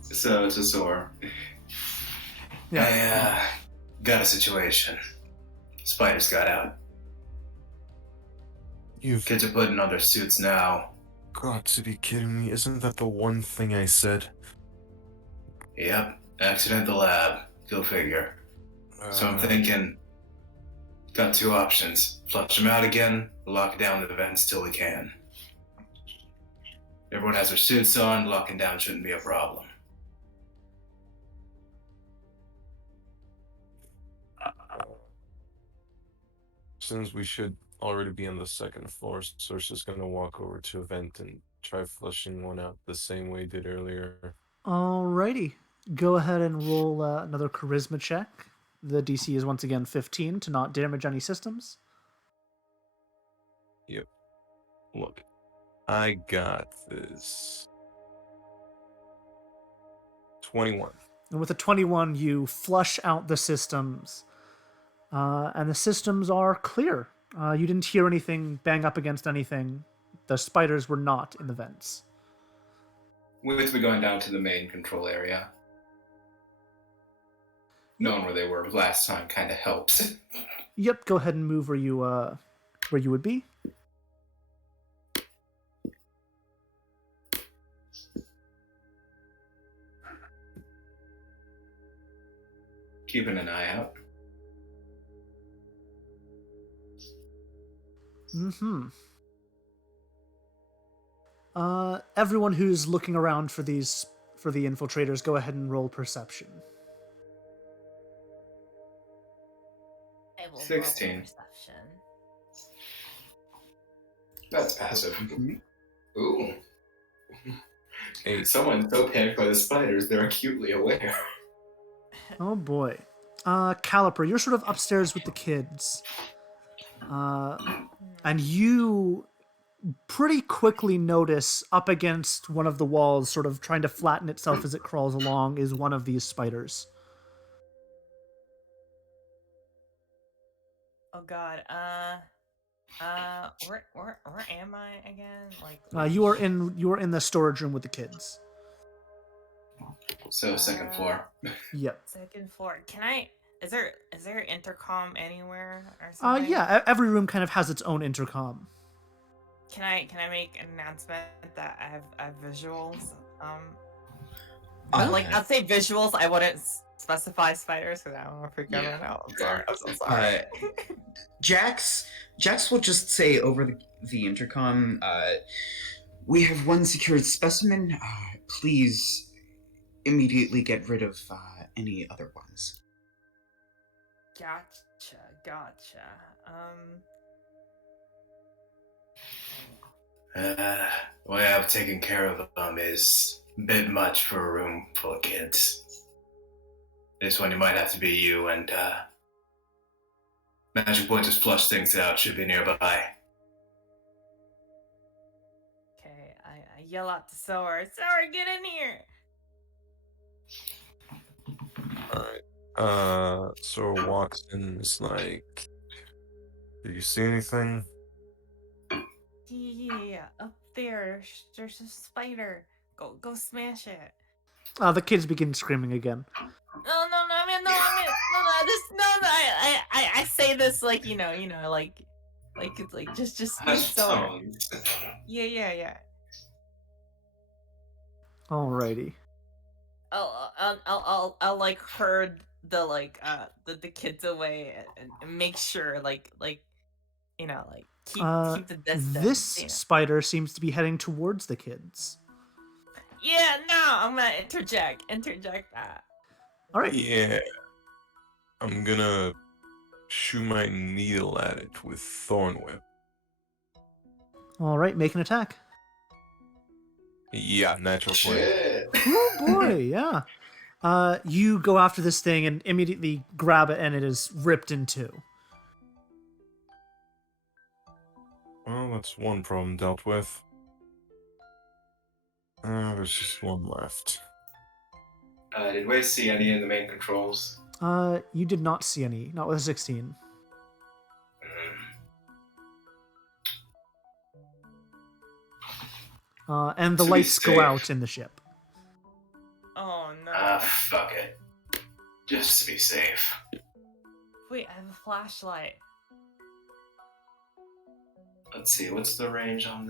So it's a Soar. Yeah. I got a situation. Spiders got out. You've Kids are putting on their suits now. got to be kidding me. Isn't that the one thing I said? Yep. Accident at the lab. Go figure. So I'm thinking, got two options. Flush them out again, or lock down the vents till we can. Everyone has their suits on, locking down shouldn't be a problem. Since we should already be on the second floor, Sorcer's gonna walk over to a vent and try flushing one out the same way he did earlier. Alrighty. Go ahead and roll another charisma check. The DC is once again 15 to not damage any systems. Yep. Look, I got this. 21. And with a 21, you flush out the systems. And the systems are clear. You didn't hear anything bang up against anything. The spiders were not in the vents. We have to be going down to the main control area. Knowing where they were last time kind of helps. Yep, go ahead and move where you would be. Keeping an eye out. Mm-hmm. Everyone who's looking around for the infiltrators, go ahead and roll perception. I will roll 16. perception. That's passive. Ooh. Hey, Someone's so panicked by the spiders, they're acutely aware. Oh boy. Caliper, you're sort of upstairs with the kids. And you pretty quickly notice up against one of the walls, sort of trying to flatten itself as it crawls along, is one of these spiders. Oh god. Where am I again? You are in the storage room with the kids. So, second floor. Yep. Second floor. Can I? Is there intercom anywhere or something? Yeah. Every room kind of has its own intercom. Can I make an announcement that I have visuals? But I'd say visuals. I wouldn't specify spiders because I don't want to freak everyone out. I'm sorry. I'm so sorry. Jax will just say over the intercom, we have one secured specimen. Please immediately get rid of any other ones. Gotcha. The way I've taken care of them is a bit much for a room full of kids. This one, it might have to be you, and Magic Point just flush things out, should be nearby. Okay, I yell out to Soar, get in here! Alright. So walks in, is like, do you see anything? Yeah, up there. There's a spider. Go smash it. The kids begin screaming again. No, I say this like just Soar. Yeah. Alrighty. I'll like herd the kids away and make sure keep the distance. This spider seems to be heading towards the kids. Yeah, no, I'm gonna interject that. All right. Yeah. I'm gonna shoot my needle at it with Thorn Whip. All right, make an attack. Yeah, natural 20. Shit. Oh boy, yeah. You go after this thing and immediately grab it, and it is ripped in two. Well, that's one problem dealt with. There's just one left. Did we see any in the main controls? You did not see any, not with a 16. And the To be lights go safe. out in the ship. Oh no. Fuck it. Just to be safe. Wait, I have a flashlight. Let's see, what's the range on